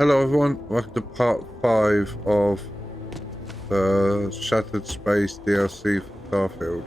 Hello everyone, welcome to part 5 of the Shattered Space DLC for Starfield.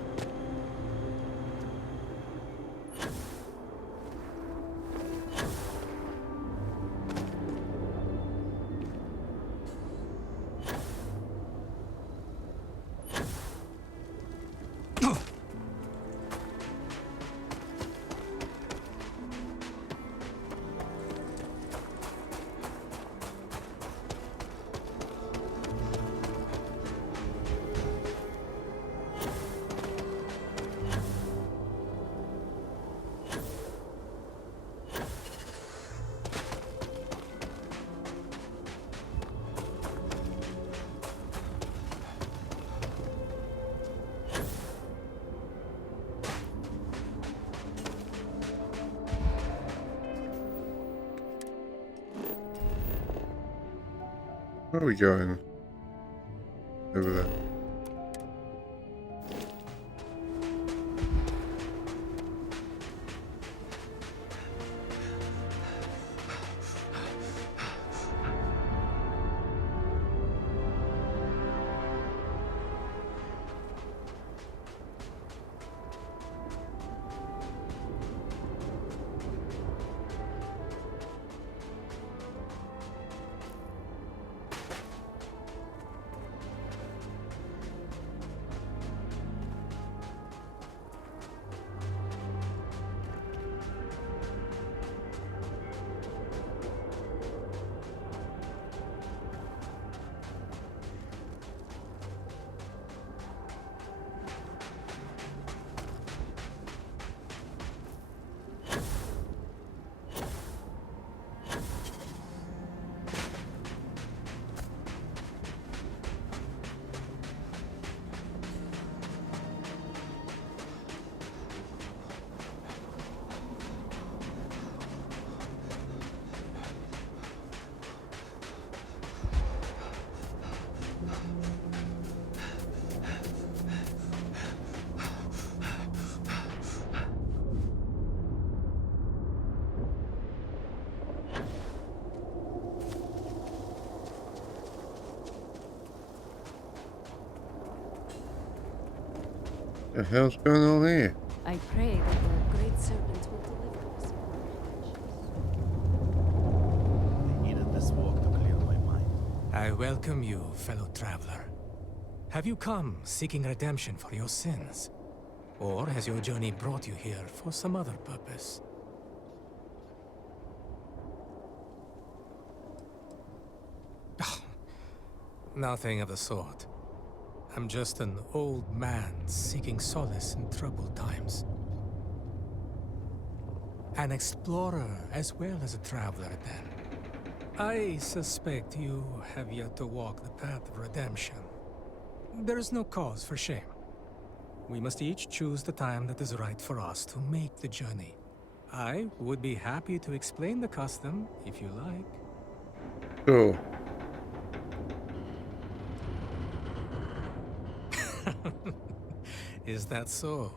Where are we going? Over there. What the hell's going on here? I pray that the great serpent will deliver us from I needed this walk to clear my mind. I welcome you, fellow traveler. Have you come seeking redemption for your sins? Or has your journey brought you here for some other purpose? Nothing of the sort. I'm just an old man seeking solace in troubled times. An explorer as well as a traveler, then. I suspect you have yet to walk the path of redemption. There is no cause for shame. We must each choose the time that is right for us to make the journey. I would be happy to explain the custom, if you like. Sure. Is that so?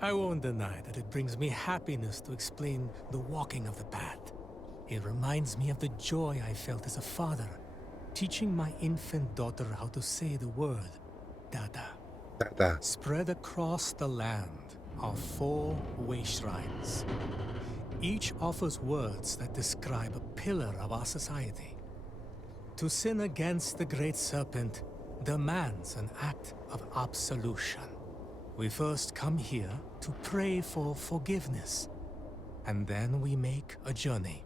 I won't deny that it brings me happiness to explain the walking of the path. It reminds me of the joy I felt as a father, teaching my infant daughter how to say the word, Dada. Dada. Spread across the land are 4 way shrines. Each offers words that describe a pillar of our society. To sin against the great serpent demands an act of absolution. We first come here to pray for forgiveness, and then we make a journey.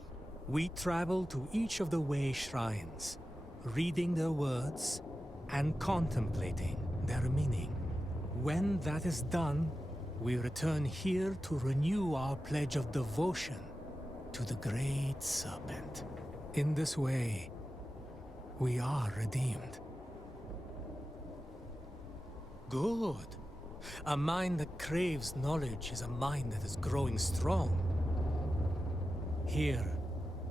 We travel to each of the way shrines, reading their words and contemplating their meaning. When that is done, we return here to renew our pledge of devotion to the great serpent. In this way, we are redeemed. Good. A mind that craves knowledge is a mind that is growing strong. Here,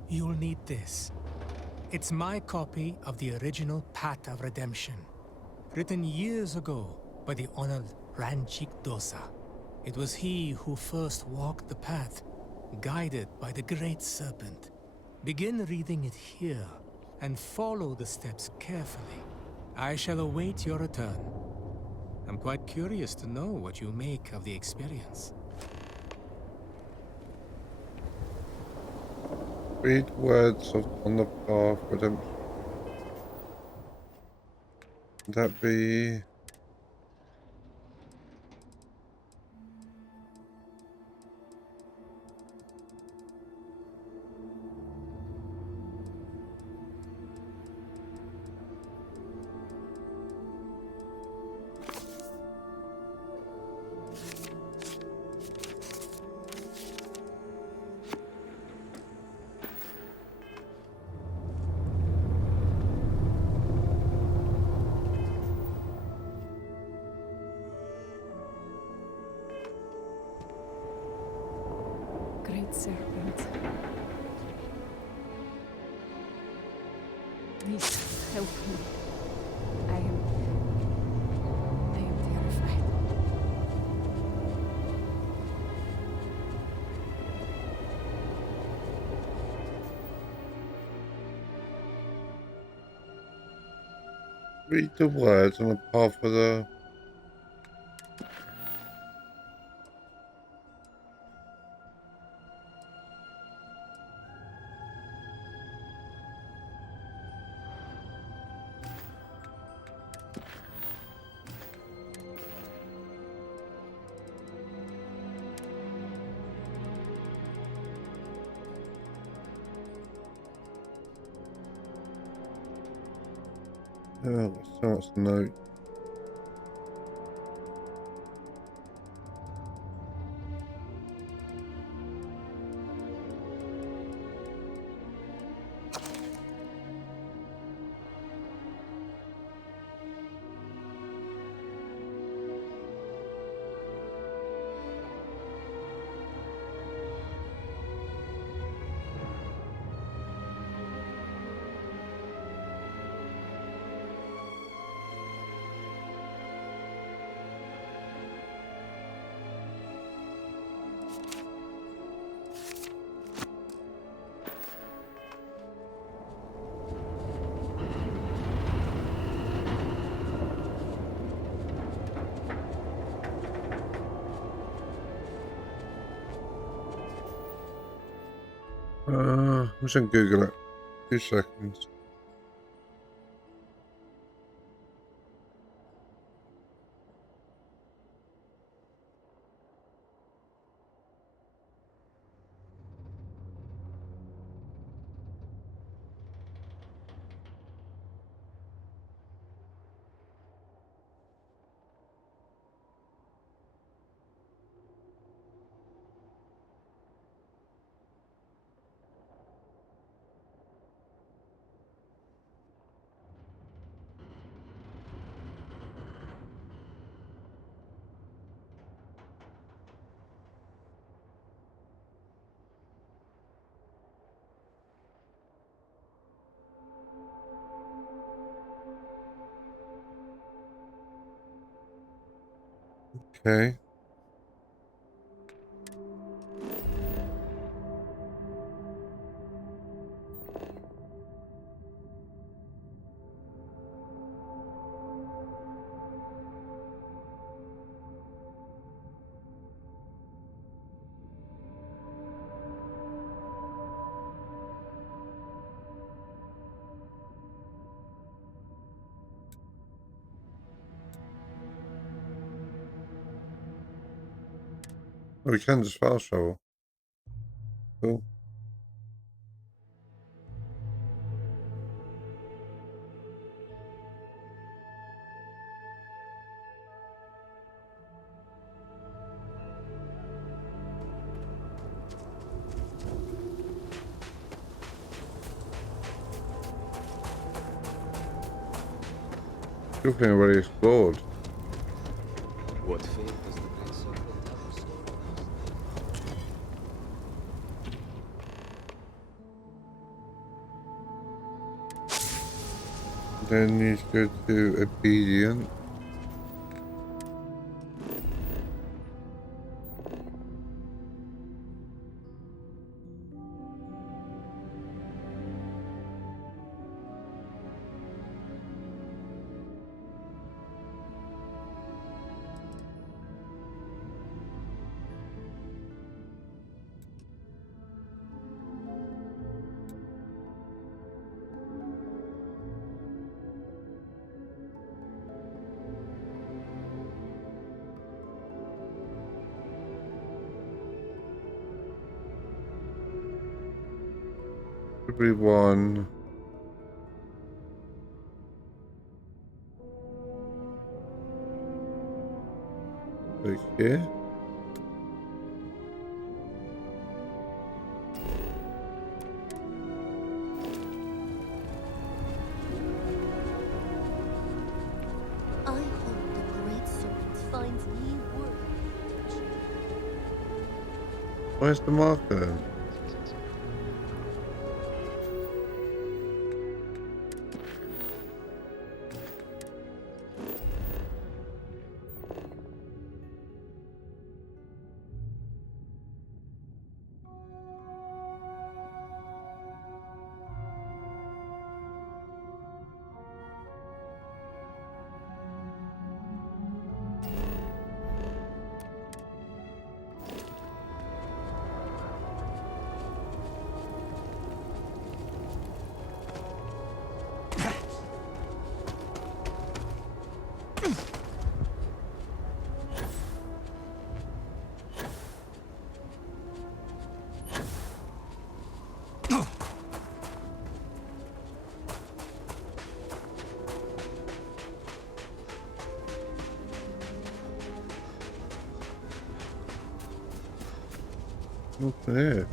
you'll need this. It's my copy of the original Path of Redemption, written years ago by the honored Ranjik Dosa. It was he who first walked the path, guided by the great serpent. Begin reading it here and follow the steps carefully. I shall await your return. I'm quite curious to know what you make of the experience. Read words on the path redemption. Would that be? Great serpent. Please help me. I am terrified. Read the words on the path of the. Oh, so much to note. I'm just gonna Google it. 2 seconds. Okay. Oh, we can just fast travel. Cool. Still being already explored. What fate does the Great Serpent have in store for us? Then you go to obedient. Should be one. Like here. I hope the great serpent finds ye worthy. Where's the marker then? What's there?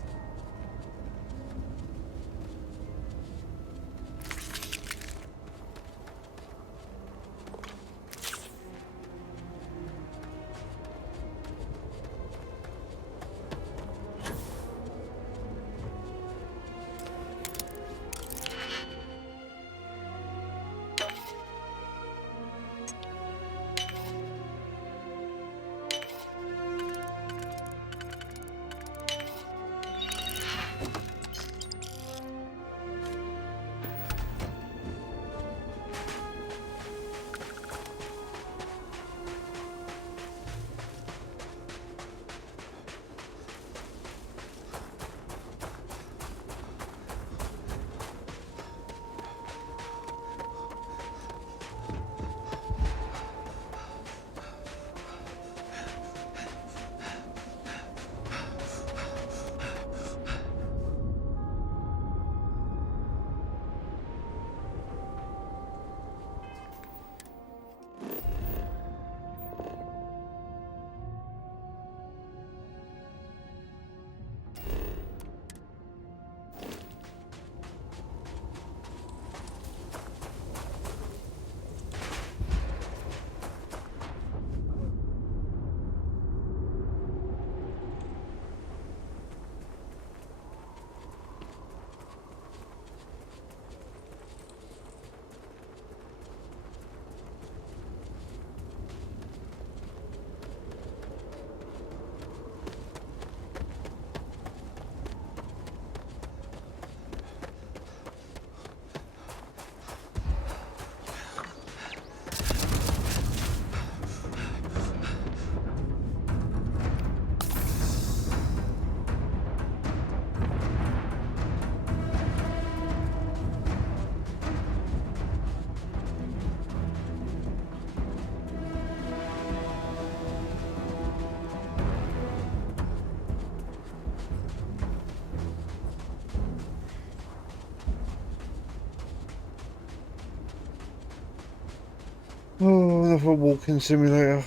Oh, another walking simulator.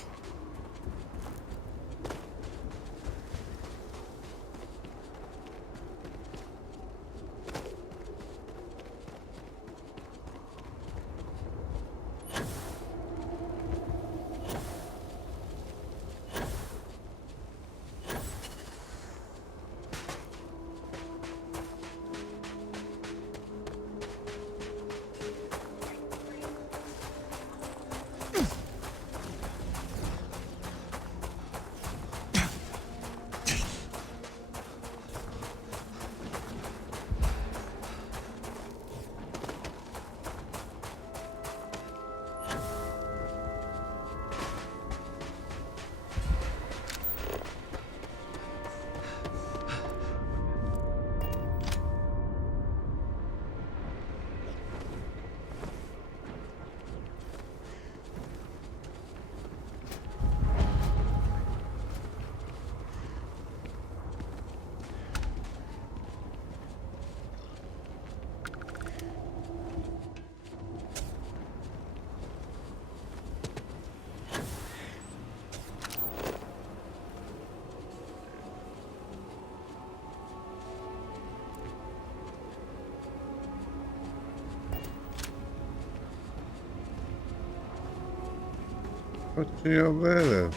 What's she up there then?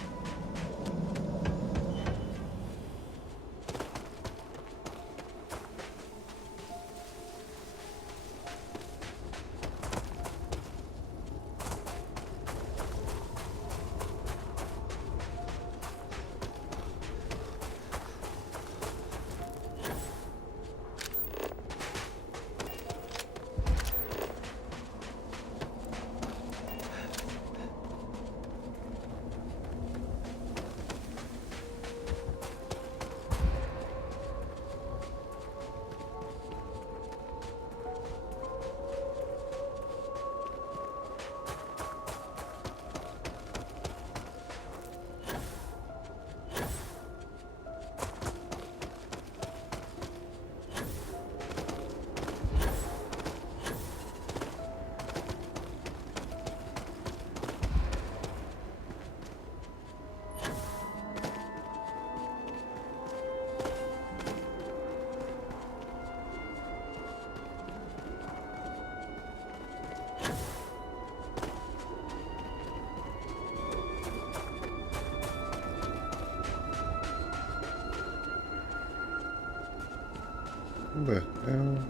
What the hell?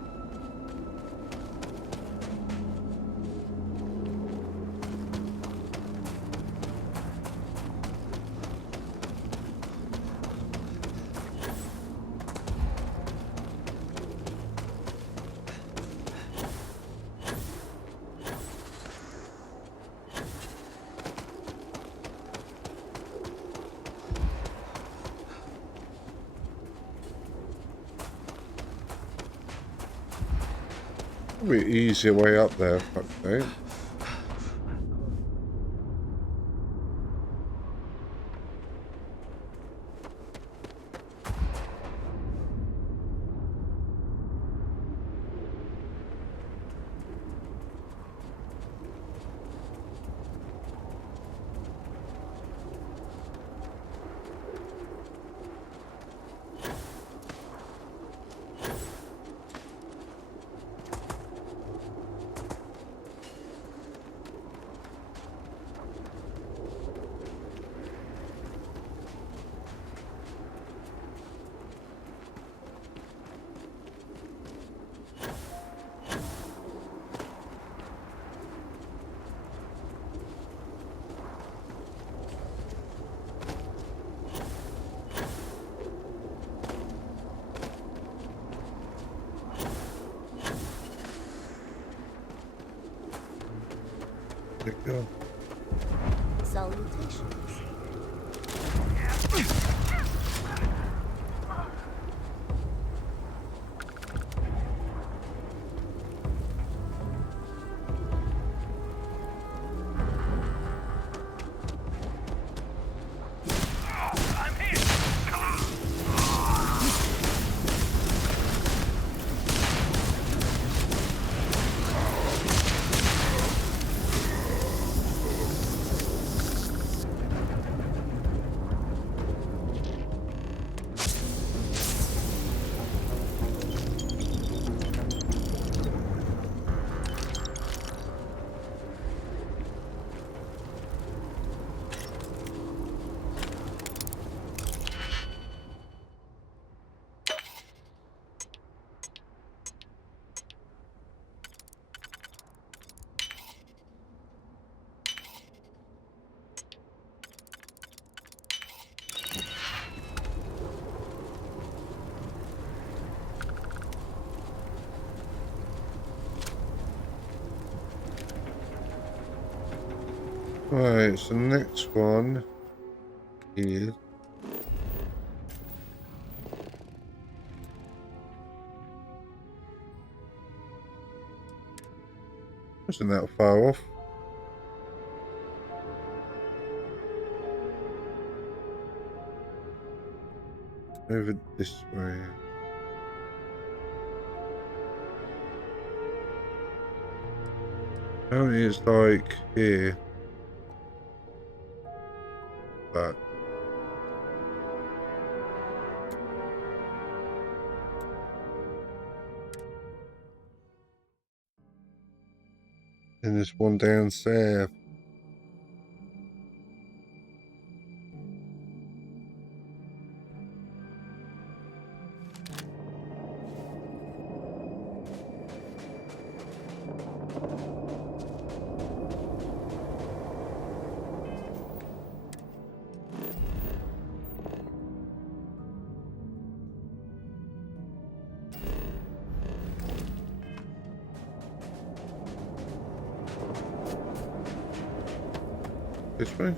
Probably easier way up there, fuck's sake. There you go. Salutations. Right, so the next one is wasn't that far off. Over this way. Apparently it's like here. But then there's one down south. This way?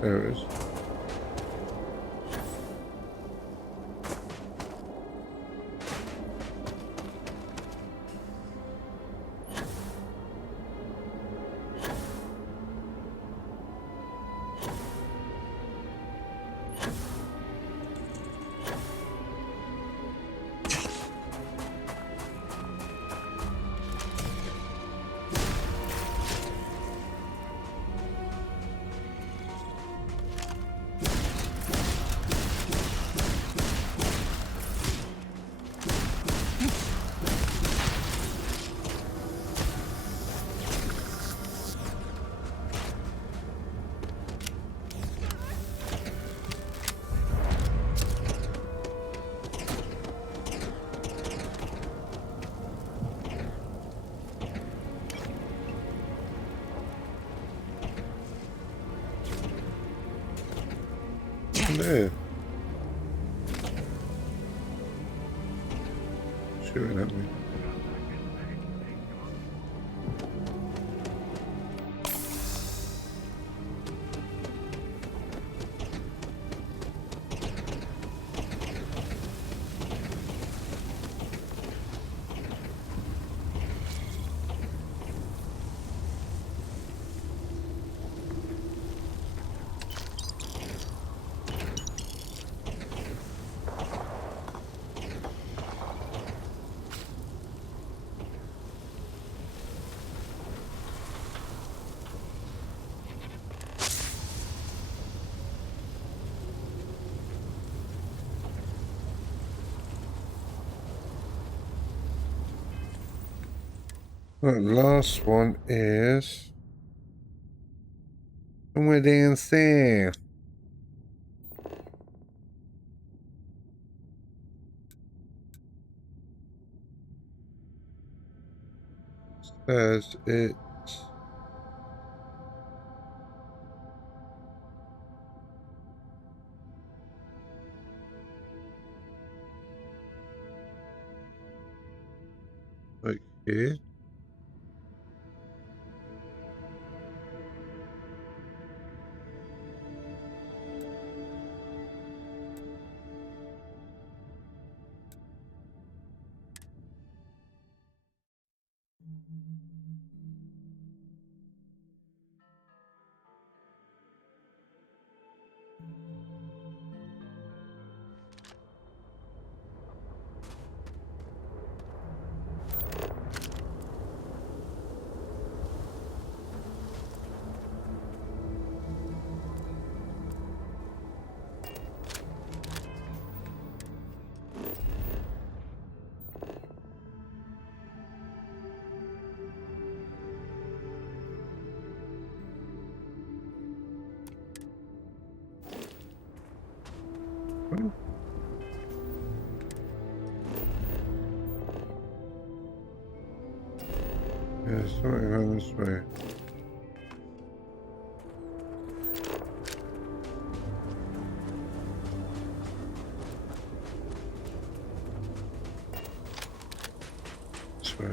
There it is. There. Shooting at me. Right, last one is somewhere downstairs. Says it's like here. Yeah, something around this way. This way.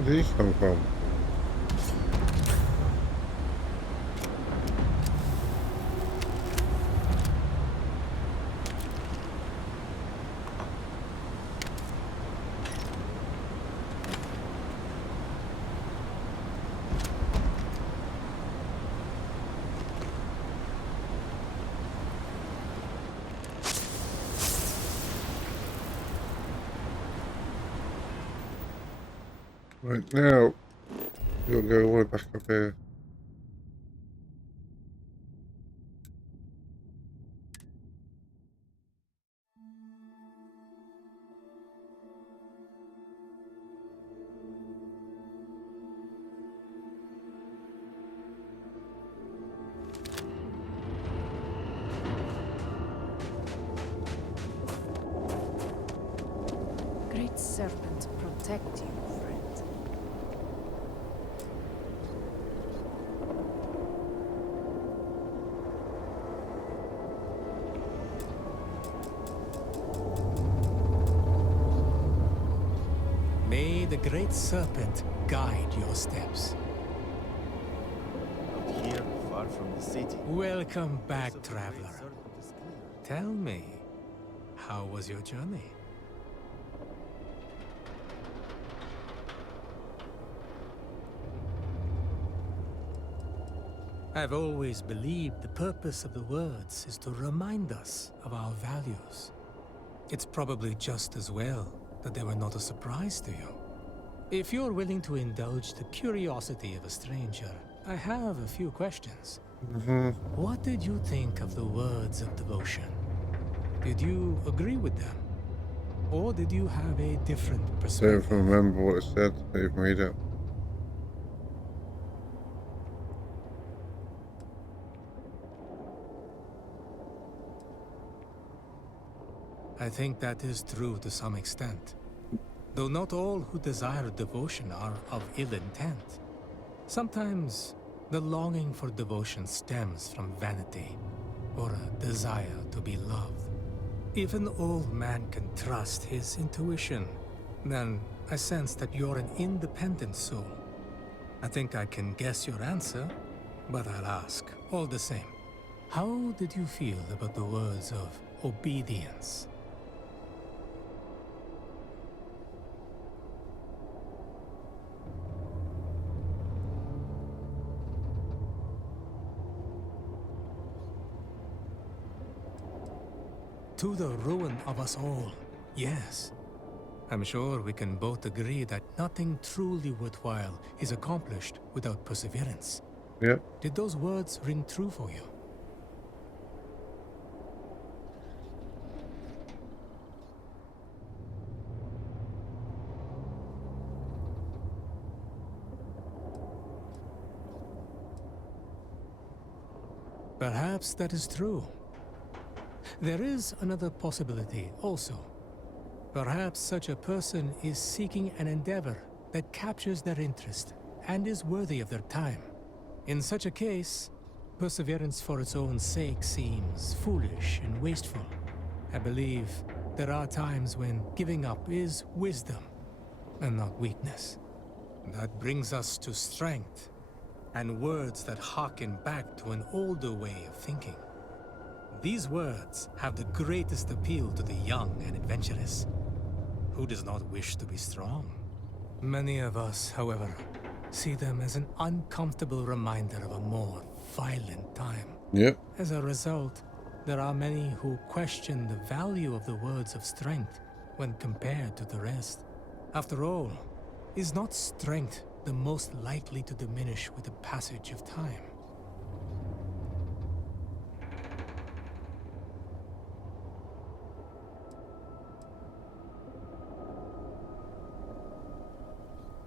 Where did these come from? Right now, you'll go all the way back up here. Great serpent, protect you, friend. May the great serpent guide your steps. Out here, far from the city. Welcome back, Course of the great traveler. serpent is clear. Tell me, how was your journey? I've always believed the purpose of the words is to remind us of our values. It's probably just as well that they were not a surprise to you. If you're willing to indulge the curiosity of a stranger, I have a few questions. What did you think of the words of devotion? Did you agree with them? Or did you have a different Don't perspective? even remember what it said. Don't even read it. I think that is true to some extent. Though not all who desire devotion are of ill intent. Sometimes the longing for devotion stems from vanity or a desire to be loved. If an old man can trust his intuition, then I sense that you're an independent soul. I think I can guess your answer, but I'll ask all the same. How did you feel about the words of obedience? To the ruin of us all, yes. I'm sure we can both agree that nothing truly worthwhile is accomplished without perseverance. Yep. Did those words ring true for you? Perhaps that is true. There is another possibility also. Perhaps such a person is seeking an endeavor that captures their interest and is worthy of their time. In such a case, perseverance for its own sake seems foolish and wasteful. I believe there are times when giving up is wisdom and not weakness. That brings us to strength and words that harken back to an older way of thinking. These words have the greatest appeal to the young and adventurous. Who does not wish to be strong? Many of us, however, see them as an uncomfortable reminder of a more violent time. Yep. As a result, there are many who question the value of the words of strength when compared to the rest. After all, is not strength the most likely to diminish with the passage of time?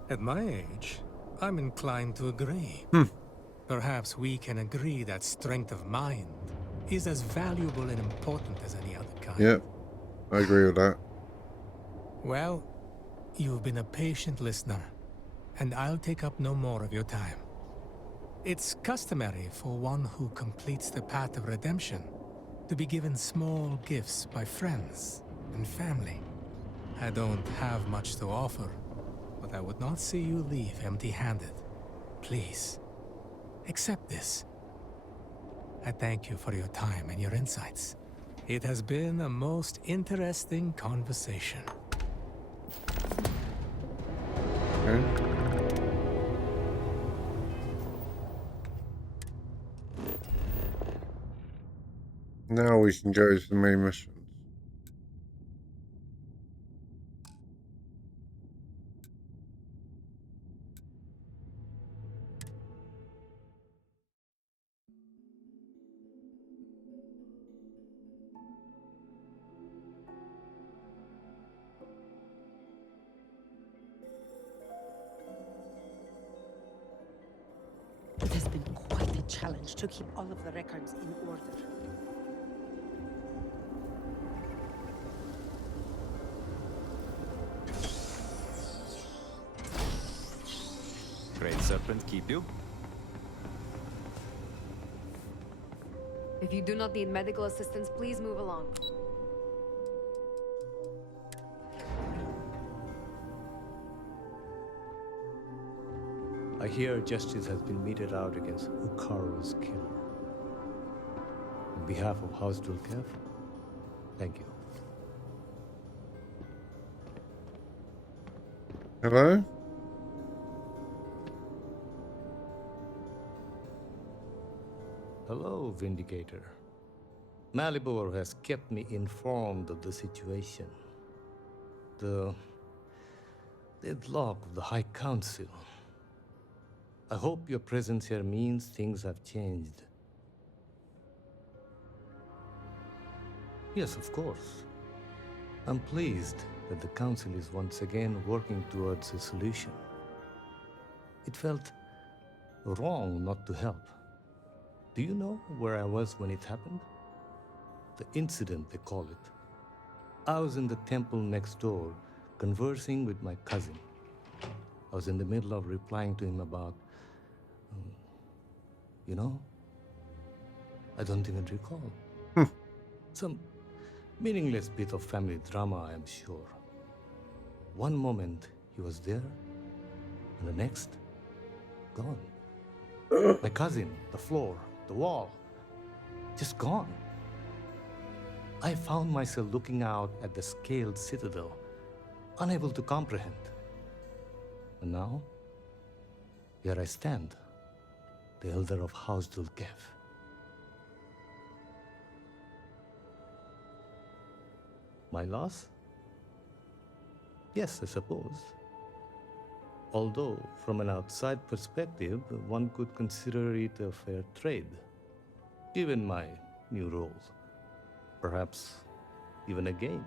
At my age, I'm inclined to agree. Perhaps we can agree that strength of mind is as valuable and important as any other kind. Yep. I agree with that. Well, you've been a patient listener, and I'll take up no more of your time. It's customary for one who completes the path of redemption to be given small gifts by friends and family. I don't have much to offer, but I would not see you leave empty-handed. Please, accept this. I thank you for your time and your insights. It has been a most interesting conversation. Okay. Now we can go to the main missions. It has been quite a challenge to keep all of the records in order. Great Serpent keep you? If you do not need medical assistance, please move along. I hear justice has been meted out against Ukaro's killer. On behalf of House Dulkev, thank you. Hello? Hello, Vindicator. Malibor has kept me informed of the situation. The deadlock of the High Council. I hope your presence here means things have changed. Yes, of course. I'm pleased that the Council is once again working towards a solution. It felt wrong not to help. Do you know where I was when it happened? The incident, they call it. I was in the temple next door, conversing with my cousin. I was in the middle of replying to him about, you know, I don't even recall. Some meaningless bit of family drama, I am sure. One moment he was there, and the next, gone. My cousin, the floor, the wall, just gone. I found myself looking out at the scaled citadel, unable to comprehend. And now, here I stand, the elder of House Dulkev. My loss? Yes, I suppose. Although, from an outside perspective, one could consider it a fair trade, given my new role. Perhaps even a gain.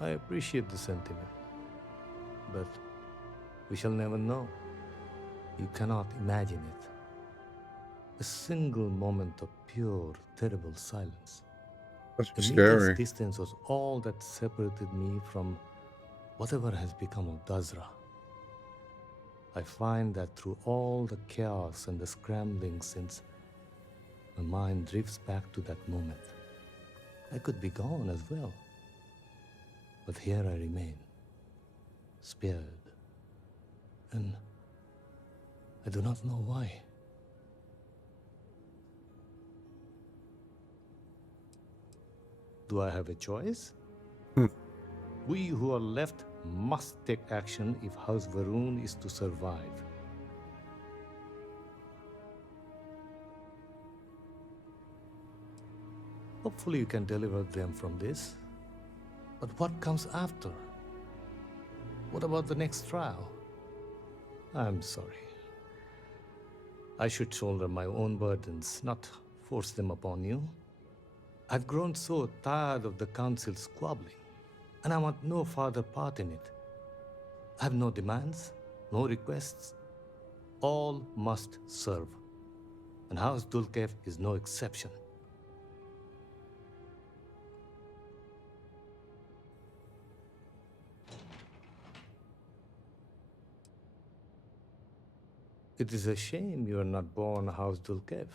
I appreciate the sentiment, but we shall never know. You cannot imagine it. A single moment of pure, terrible silence. That's A meter's scary. distance was all that separated me from whatever has become of Dazra. I find that through all the chaos and the scrambling since, my mind drifts back to that moment. I could be gone as well. But here I remain, spared. And I do not know why. Do I have a choice? Hmm. We who are left must take action if House Varun is to survive. Hopefully you can deliver them from this. But what comes after? What about the next trial? I'm sorry. I should shoulder my own burdens, not force them upon you. I've grown so tired of the council squabbling, and I want no further part in it. I have no demands, no requests. All must serve. And House Dulkev is no exception. It is a shame you are not born House Dulkev.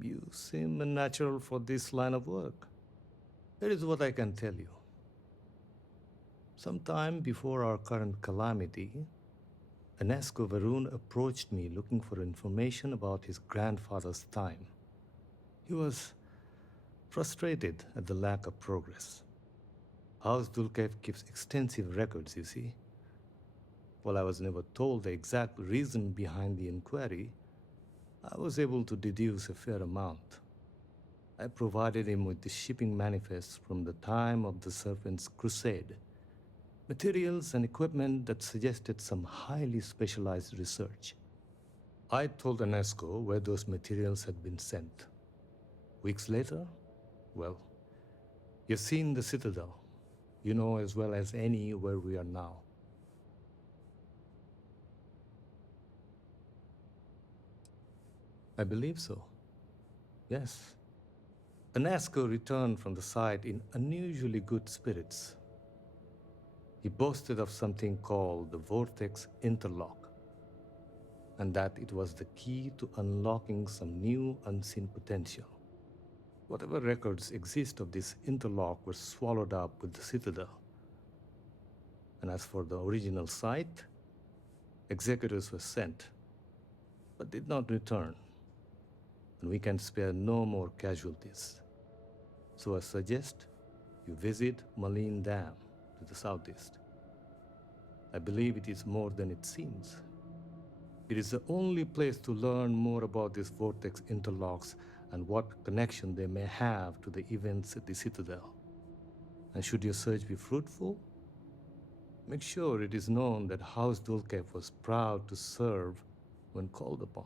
You seem unnatural for this line of work. Here is what I can tell you. Sometime before our current calamity, Enesco Varun approached me looking for information about his grandfather's time. He was frustrated at the lack of progress. House Dulkev keeps extensive records, you see. While I was never told the exact reason behind the inquiry, I was able to deduce a fair amount. I provided him with the shipping manifests from the time of the Serpent's Crusade, materials and equipment that suggested some highly specialized research. I told Enesco where those materials had been sent. Weeks later, well, you've seen the Citadel. You know as well as any where we are now. I believe so. Yes. Enesco returned from the site in unusually good spirits. He boasted of something called the Vortex Interlock, and that it was the key to unlocking some new unseen potential. Whatever records exist of this interlock were swallowed up with the Citadel. And as for the original site, executors were sent, but did not return. And we can spare no more casualties. So I suggest you visit Malin Dam to the southeast. I believe it is more than it seems. It is the only place to learn more about these vortex interlocks and what connection they may have to the events at the Citadel. And should your search be fruitful, make sure it is known that House Dulkev was proud to serve when called upon.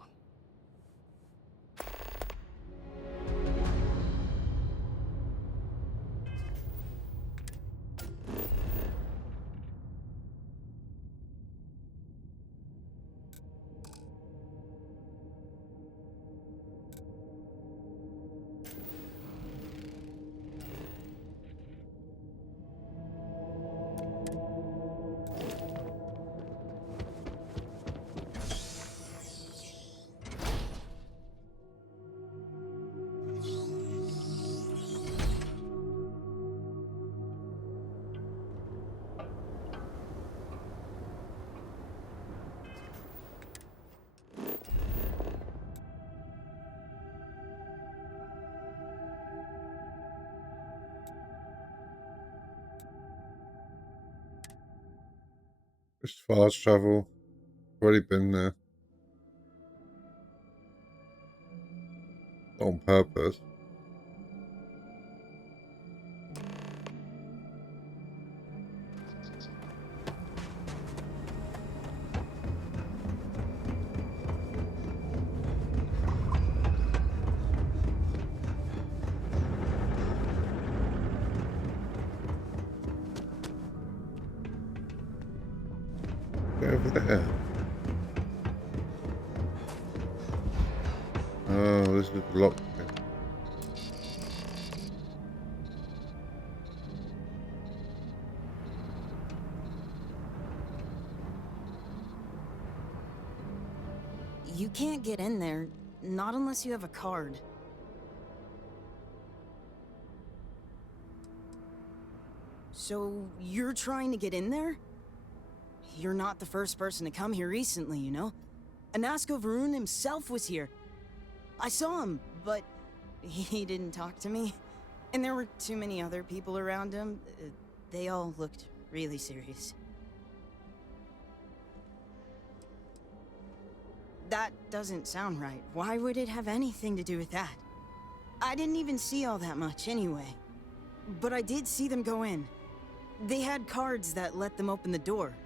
Just fast travel. Already been there. Not on purpose. Get over there. Oh, this is locked. You can't get in there, not unless you have a card. So, you're trying to get in there? You're not the first person to come here recently, you know? Enesco Varun himself was here. I saw him, but he didn't talk to me. And there were too many other people around him. They all looked really serious. That doesn't sound right. Why would it have anything to do with that? I didn't even see all that much anyway. But I did see them go in. They had cards that let them open the door.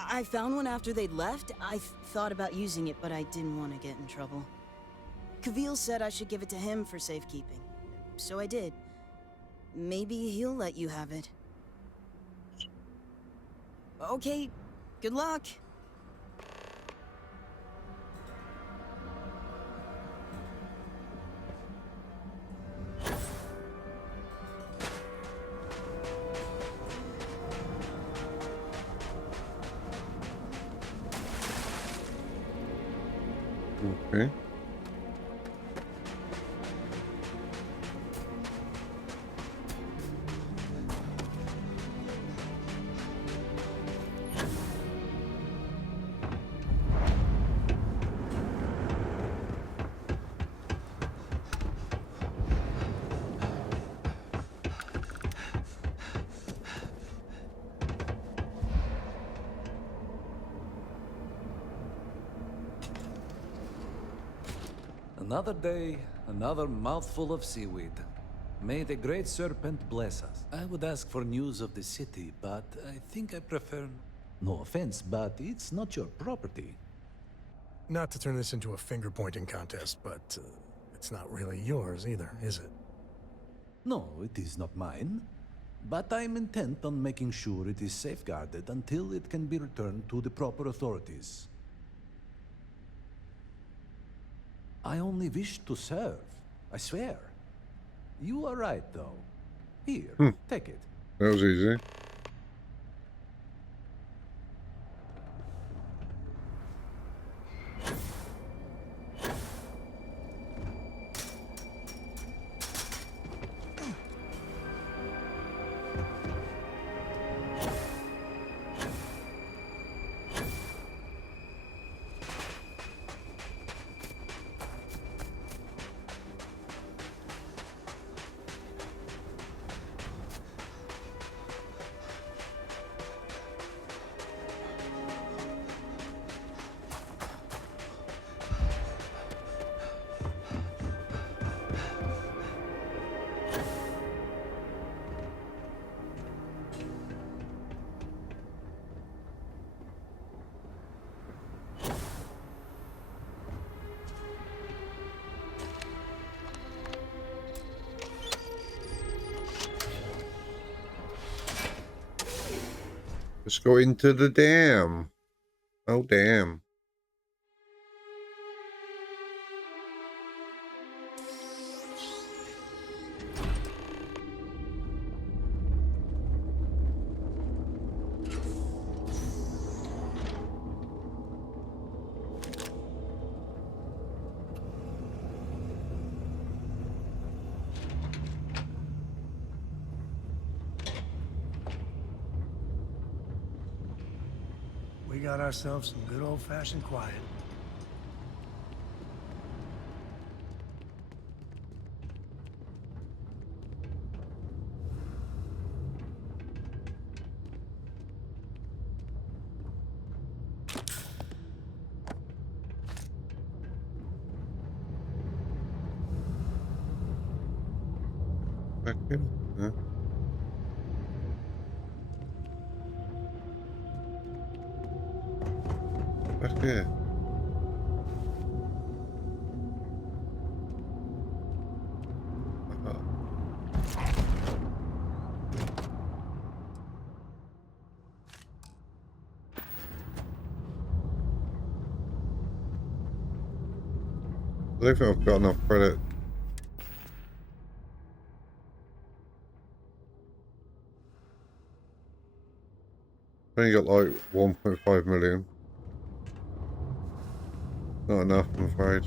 I found one after they'd left. I thought about using it, but I didn't want to get in trouble. Kavil said I should give it to him for safekeeping. So I did. Maybe he'll let you have it. Okay, good luck. Okay. Another day, another mouthful of seaweed. May the great serpent bless us. I would ask for news of the city, but I think I prefer... No offense, but it's not your property. Not to turn this into a finger-pointing contest, but it's not really yours either, is it? No, it is not mine. But I'm intent on making sure it is safeguarded until it can be returned to the proper authorities. I only wish to serve, I swear. You are right, though. Here, take it. That was easy. Let's go into the dam. Oh, damn. We got ourselves some good old-fashioned quiet. Back in. Huh? Back here. I don't think I've got enough credit. I only got like 1.5 million. Not enough, I'm afraid.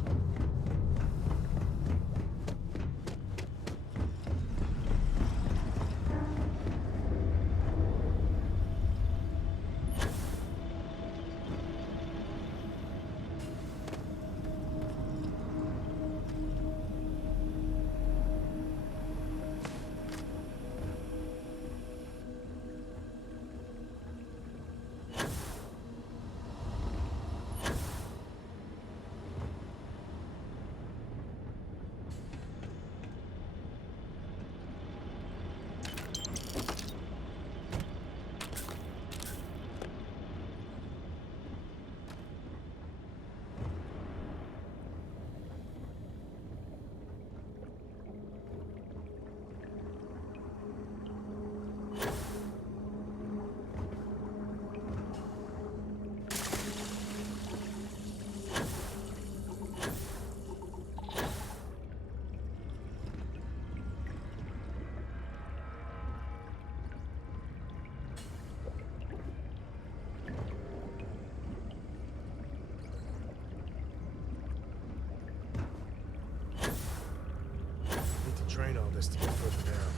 Need to drain all this to get further down.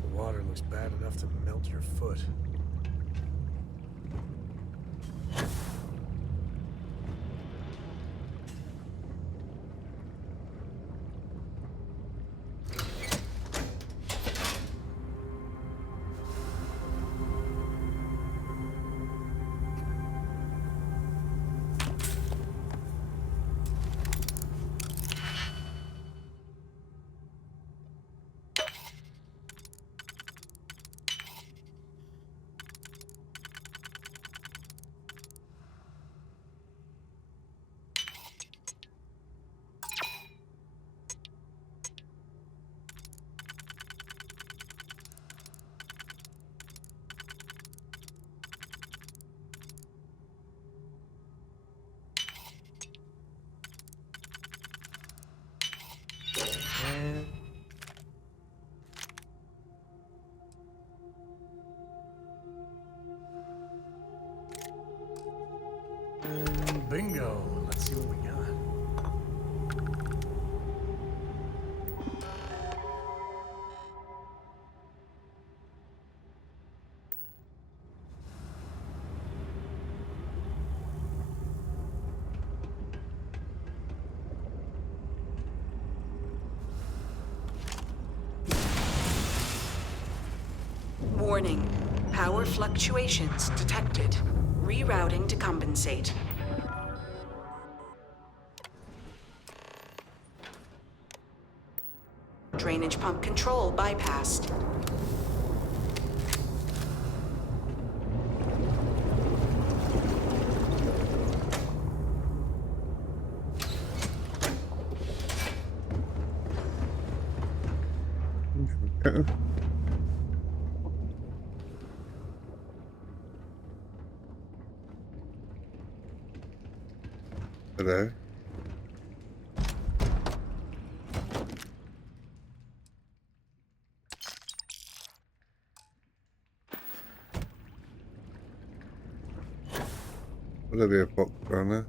The water looks bad enough to melt your foot. And bingo. Let's see what we got. Warning. Power fluctuations detected. Rerouting to compensate. Drainage pump control bypassed. Okay. Hello. Will there be a box down there?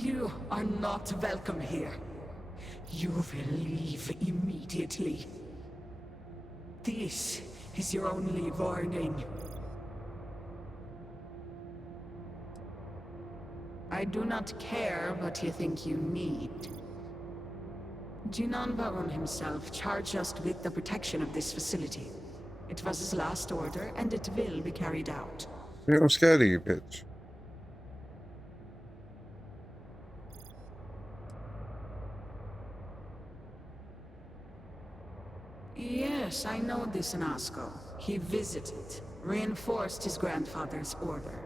You are not welcome here. You will leave immediately. This is your only warning. I do not care what you think you need. Jinan Baron himself charged us with the protection of this facility. It was his last order, and it will be carried out. Yeah, I'm scared of you, bitch. Yes, I know this Nasco. He visited, reinforced his grandfather's order.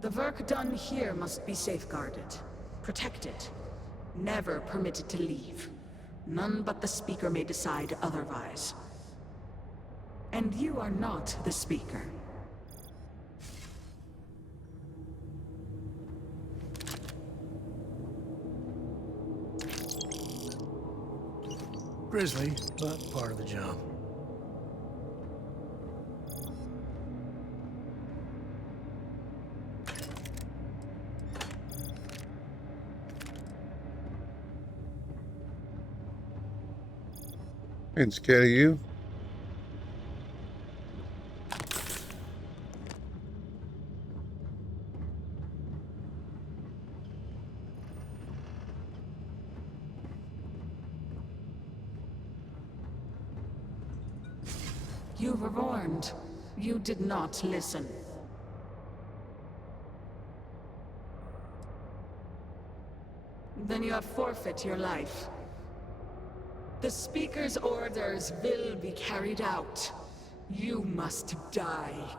The work done here must be safeguarded, protected, never permitted to leave. None but the Speaker may decide otherwise. And you are not the Speaker. Grisly, but part of the job. Ain't scared of you. You were warned. You did not listen. Then you have forfeit your life. The Speaker's orders will be carried out. You must die.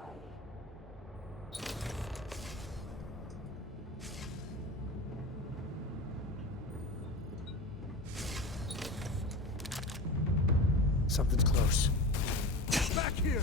Something's close. Back here!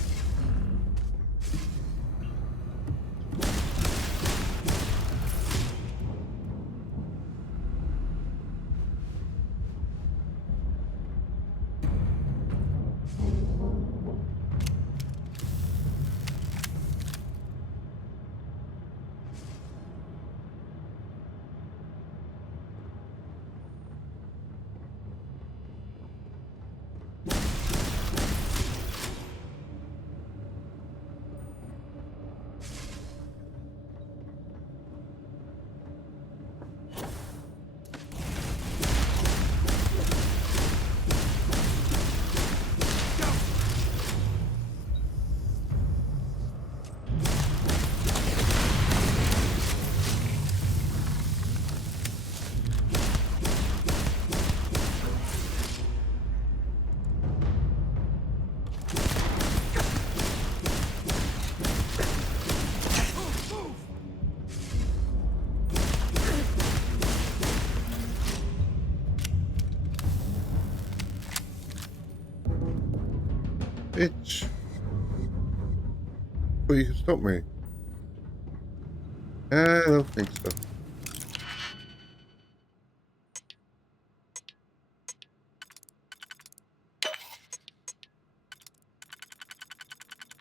Bitch. Well, you can stop me. I don't think so.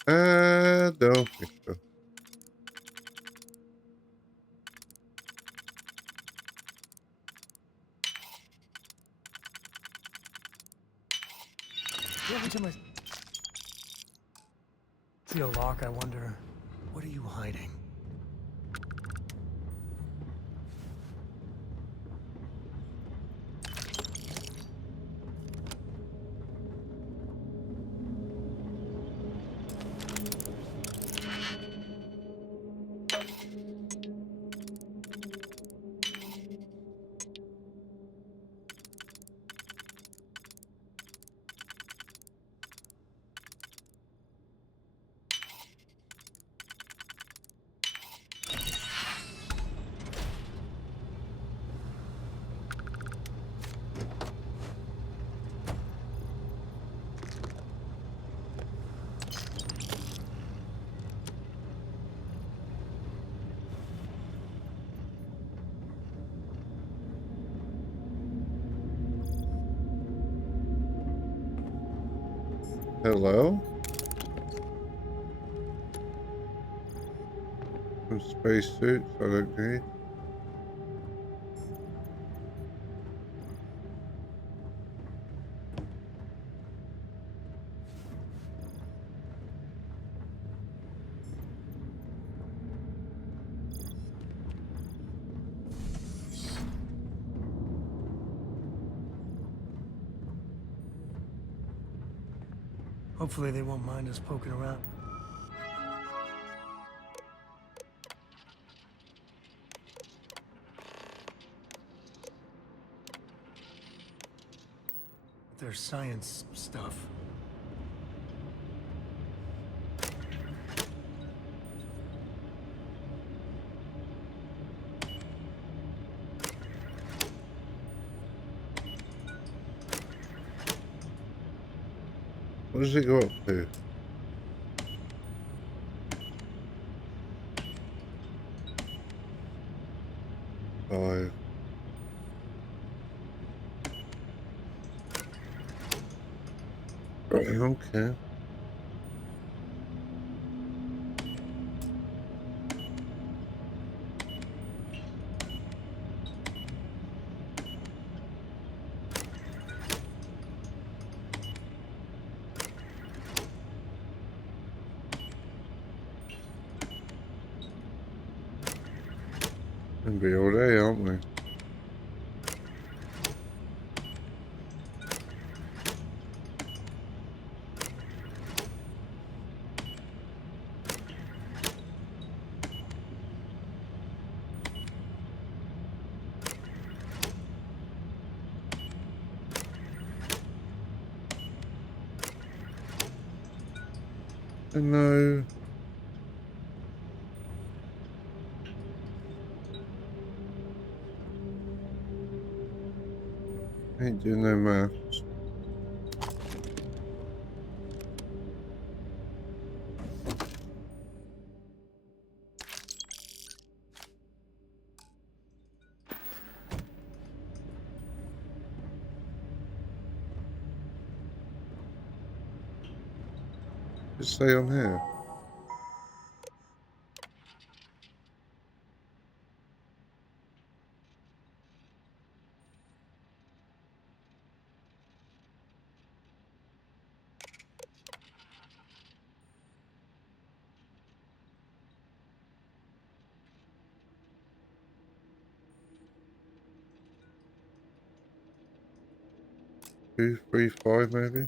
I don't think so. See a lock, I wonder. What are you hiding? Hello? Some spacesuits I don't need. Hopefully they won't mind us poking around. There's science stuff. What does it go up to? Five. Right, okay. Gonna be all day, aren't we? No. Ain't doing no maths. Just stay on here. Two, three, five, maybe.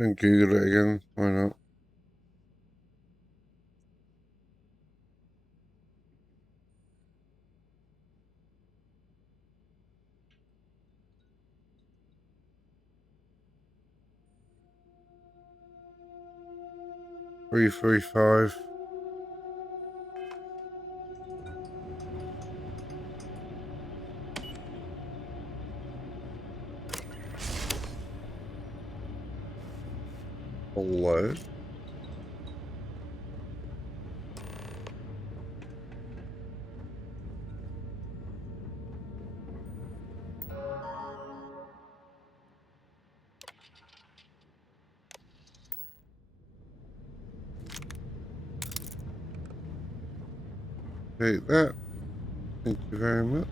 And Google it again. Why not? 335. Hello. Take that. Thank you very much.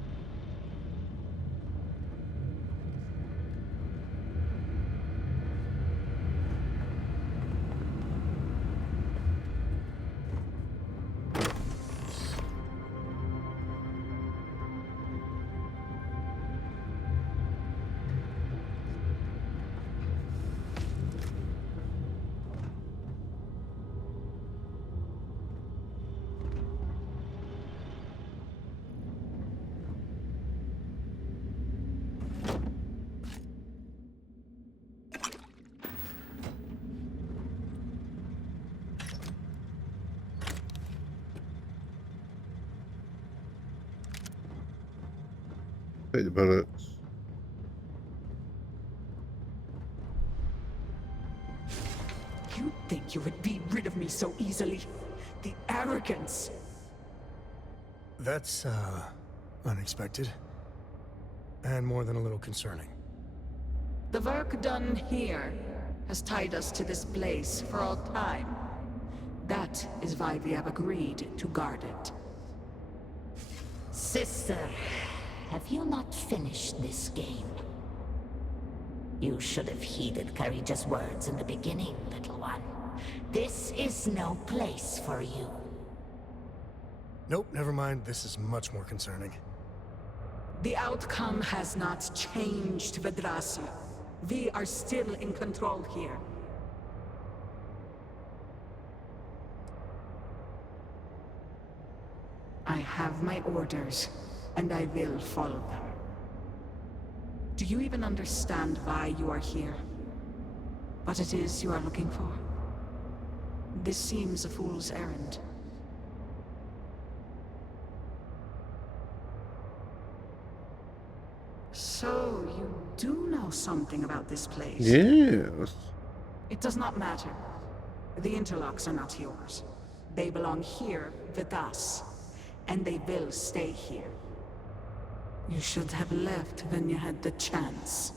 Take the bullets. You think you would be rid of me so easily? The arrogance! That's, unexpected. And more than a little concerning. The work done here has tied us to this place for all time. That is why we have agreed to guard it. Sister, have you not finished this game? You should have heeded Carija's words in the beginning, little one. This is no place for you. Nope, never mind. This is much more concerning. The outcome has not changed, Vedrasia. We are still in control here. I have my orders, and I will follow them. Do you even understand why you are here? What it is you are looking for? This seems a fool's errand. So, you do know something about this place? Yes. It does not matter. The interlocks are not yours. They belong here with us, and they will stay here. You should have left when you had the chance.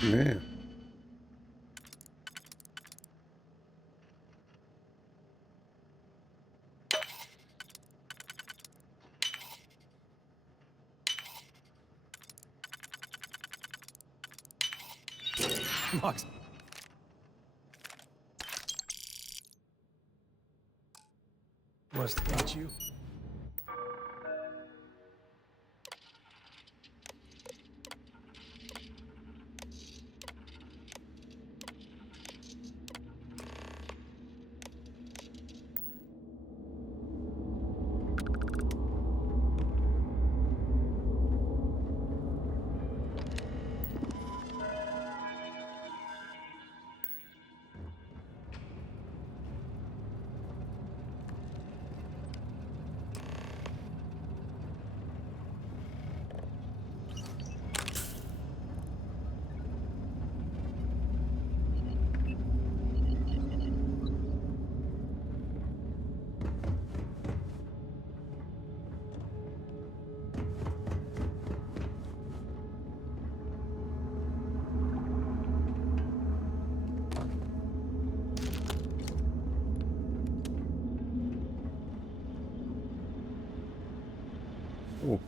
Yeah. Locks. Must hate you. Oh.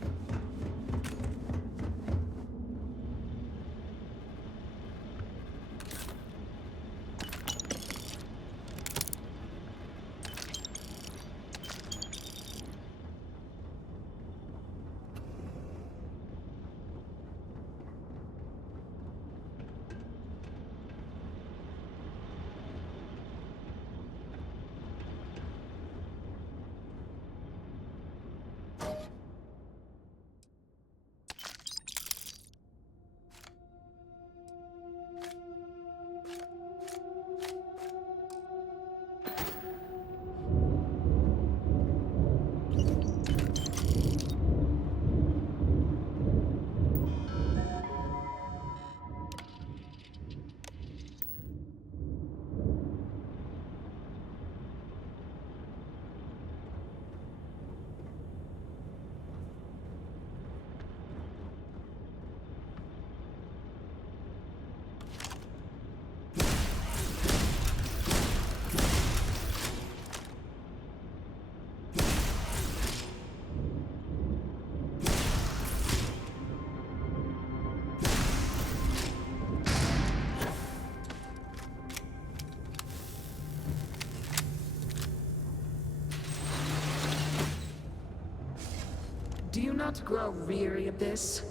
Do you not grow weary of this?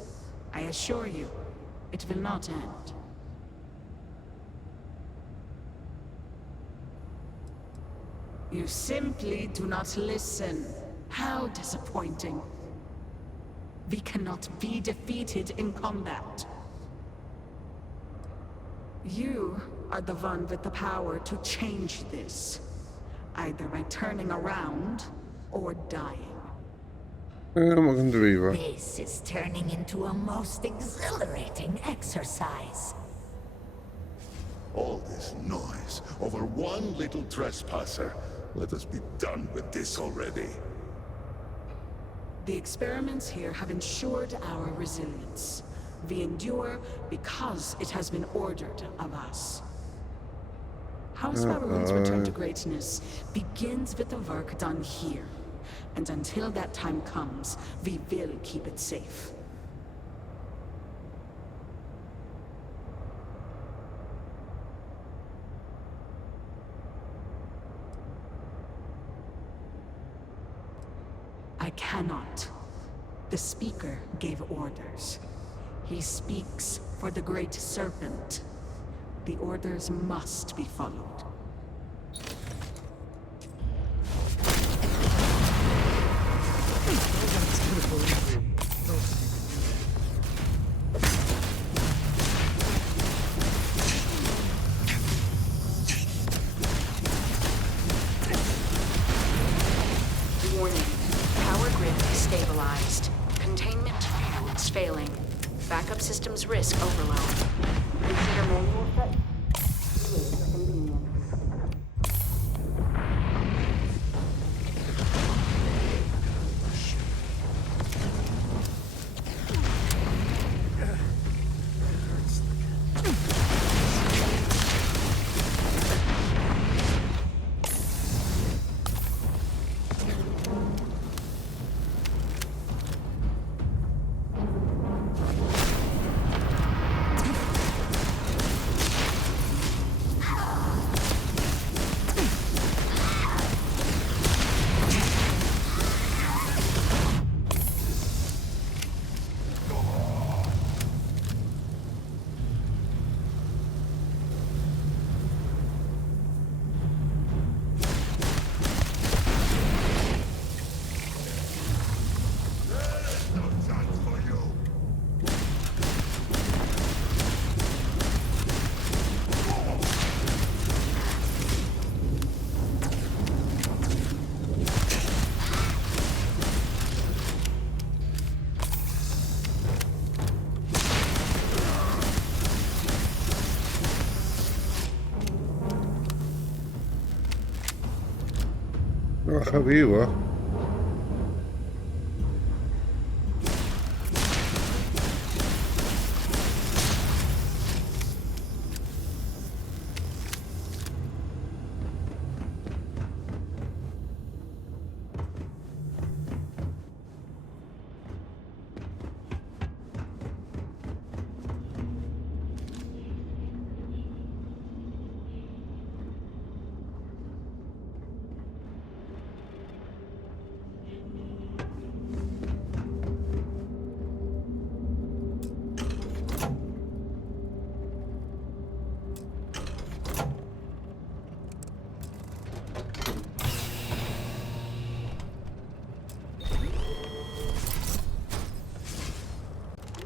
I assure you, it will not end. You simply do not listen. How disappointing. We cannot be defeated in combat. You are the one with the power to change this, either by turning around or dying. I'm not going to do either. This is turning into a most exhilarating exercise. All this noise over one little trespasser. Let us be done with this already. The experiments here have ensured our resilience. We endure because it has been ordered of us. House Faerun's return to greatness begins with the work done here. And until that time comes, we will keep it safe. I cannot. The Speaker gave orders. He speaks for the Great Serpent. The orders must be followed. Warning. Power grid destabilized. Containment is failing. Backup systems risk overload. Consider manual shut. Wait for convenience. Whoever you are.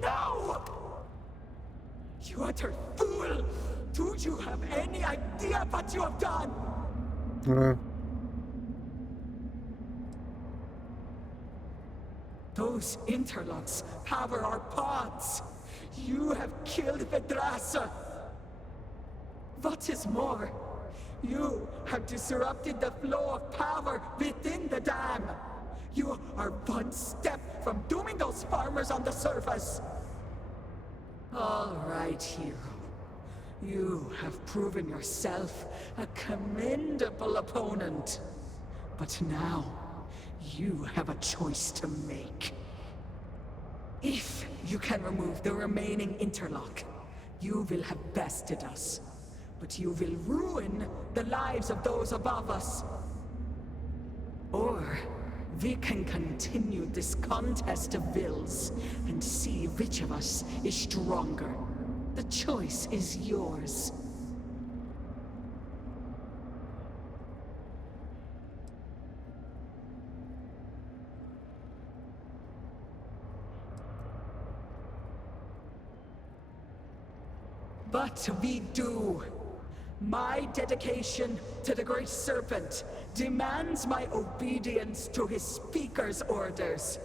No! You utter fool! Do you have any idea what you have done? Those interlocks power our pods. You have killed Vedrasa. What is more, you have disrupted the flow of power within the dam. You are one step from dooming those farmers on the surface. All right, hero. You have proven yourself a commendable opponent. But now, you have a choice to make. If you can remove the remaining interlock, you will have bested us. But you will ruin the lives of those above us. Or we can continue this contest of wills and see which of us is stronger. The choice is yours. But we do. My dedication to the Great Serpent demands my obedience to his Speaker's orders.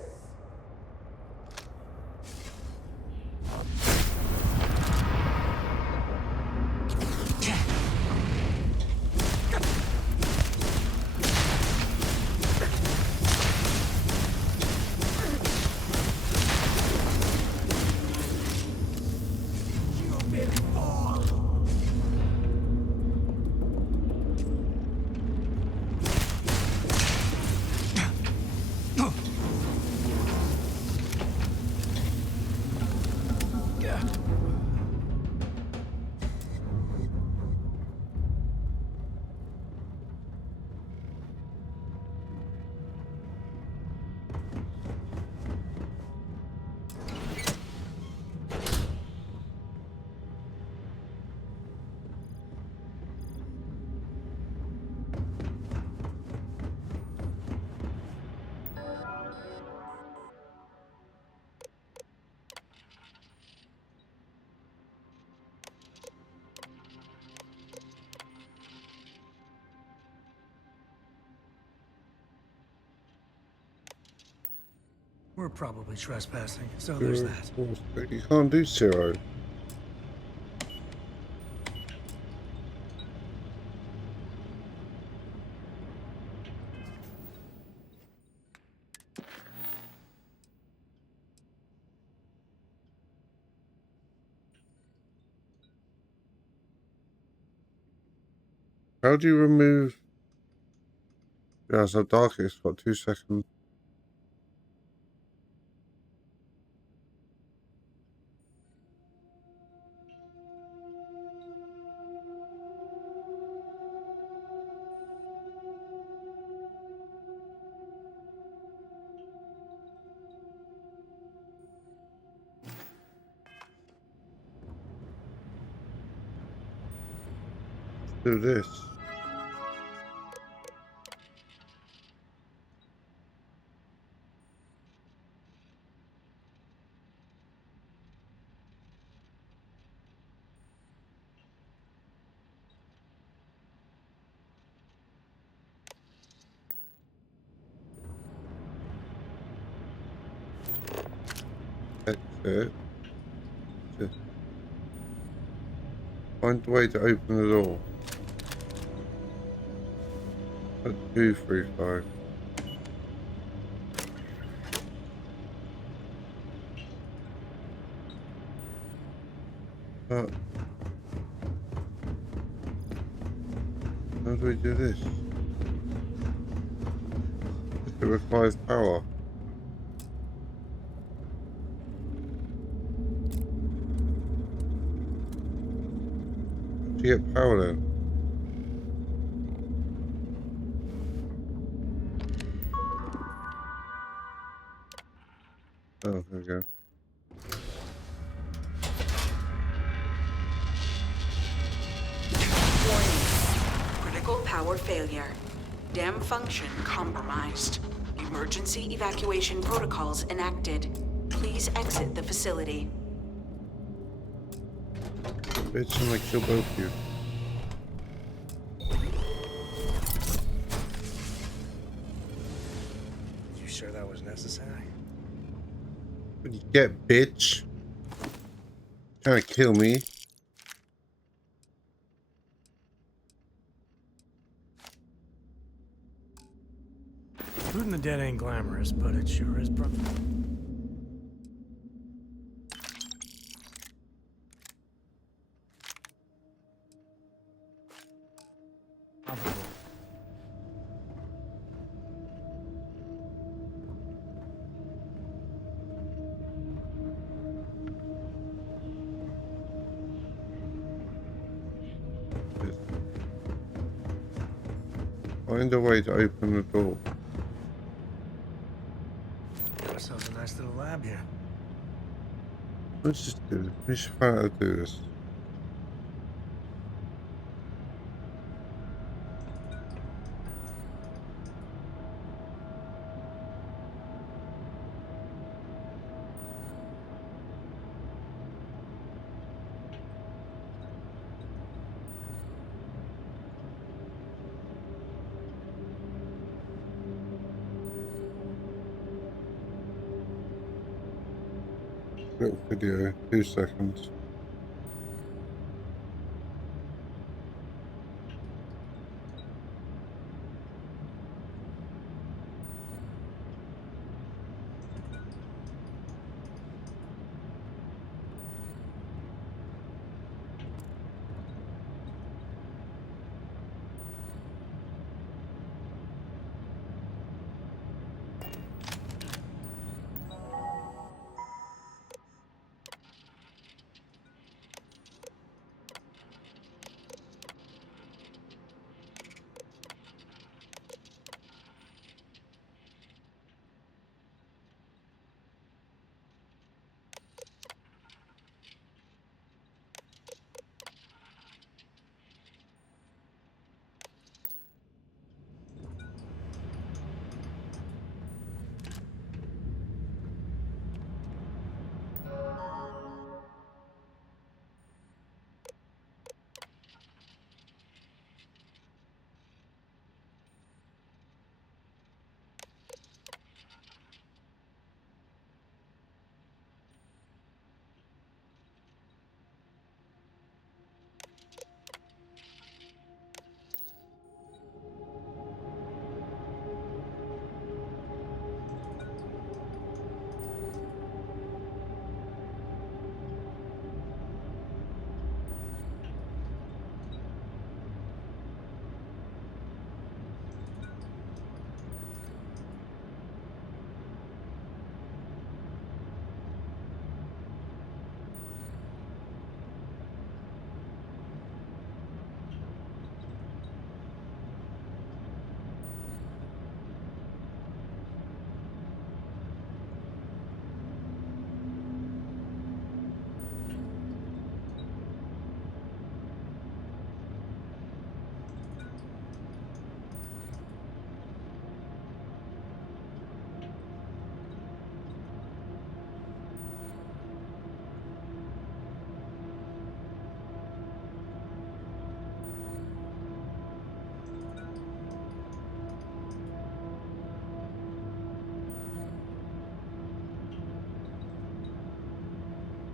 We're probably trespassing, so there's that. You can't do zero. How do you remove? Yeah, so darkest. What, 2 seconds? Do this. Exit. Find a way to open the door. 2, 3, 5. But how do we do this? It requires power. To get power then. Oh, there we go. Warning. Critical power failure. Dam function compromised. Emergency evacuation protocols enacted. Please exit the facility. Bitch, I'm gonna kill both of you. You sure that was necessary? What do you get, bitch? Trying to kill me. Shooting the dead ain't glamorous, but it sure is profitable. Find a way to open the door. Got ourselves a nice little lab here. Let's just do this. We should find out how to do this. Little video, 2 seconds.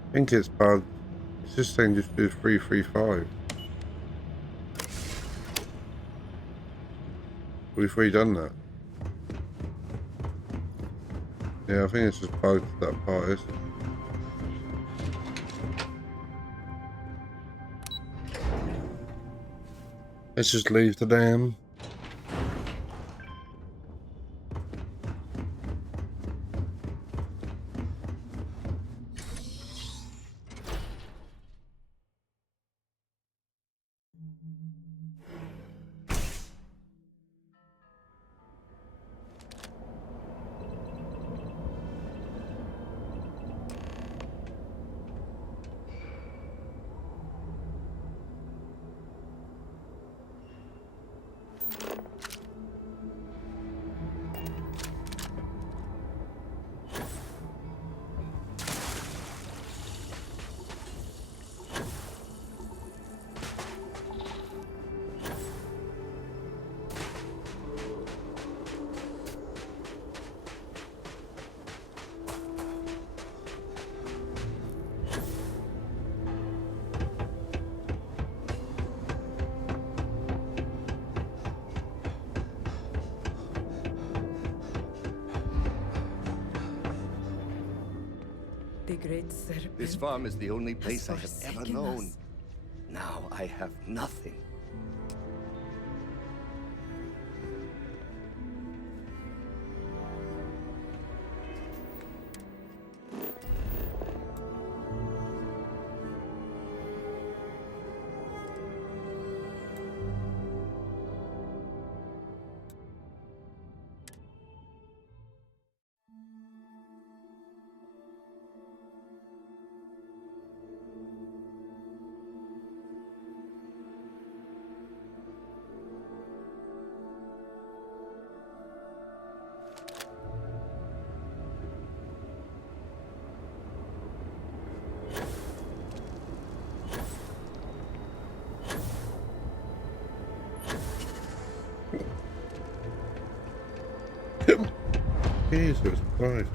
I think it's bugged. It's just saying just do 335. We've redone that. Yeah, I think it's just bugged that part is. Let's just leave the dam. The great serpent. This farm is the only place I have ever forsaken known. us. Now I have nothing. Jesus Christ.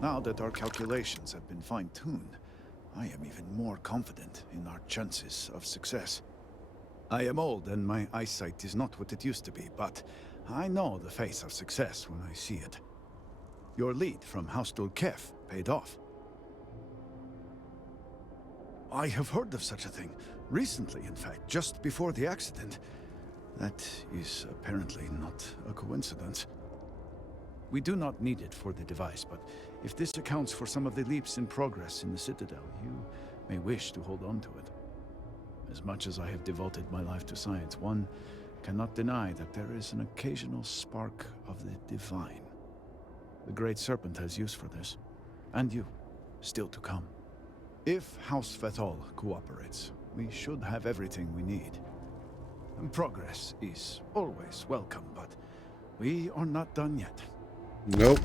Now that our calculations have been fine-tuned, I am even more confident in our chances of success. I am old and my eyesight is not what it used to be, but I know the face of success when I see it. Your lead from Haustul Kef paid off. I have heard of such a thing. Recently, in fact, just before the accident. That is apparently not a coincidence. We do not need it for the device, but if this accounts for some of the leaps in progress in the Citadel, you may wish to hold on to it. As much as I have devoted my life to science, one cannot deny that there is an occasional spark of the divine. The Great Serpent has use for this, and you, still to come. If House Vethal cooperates, we should have everything we need. And progress is always welcome, but we are not done yet. Nope.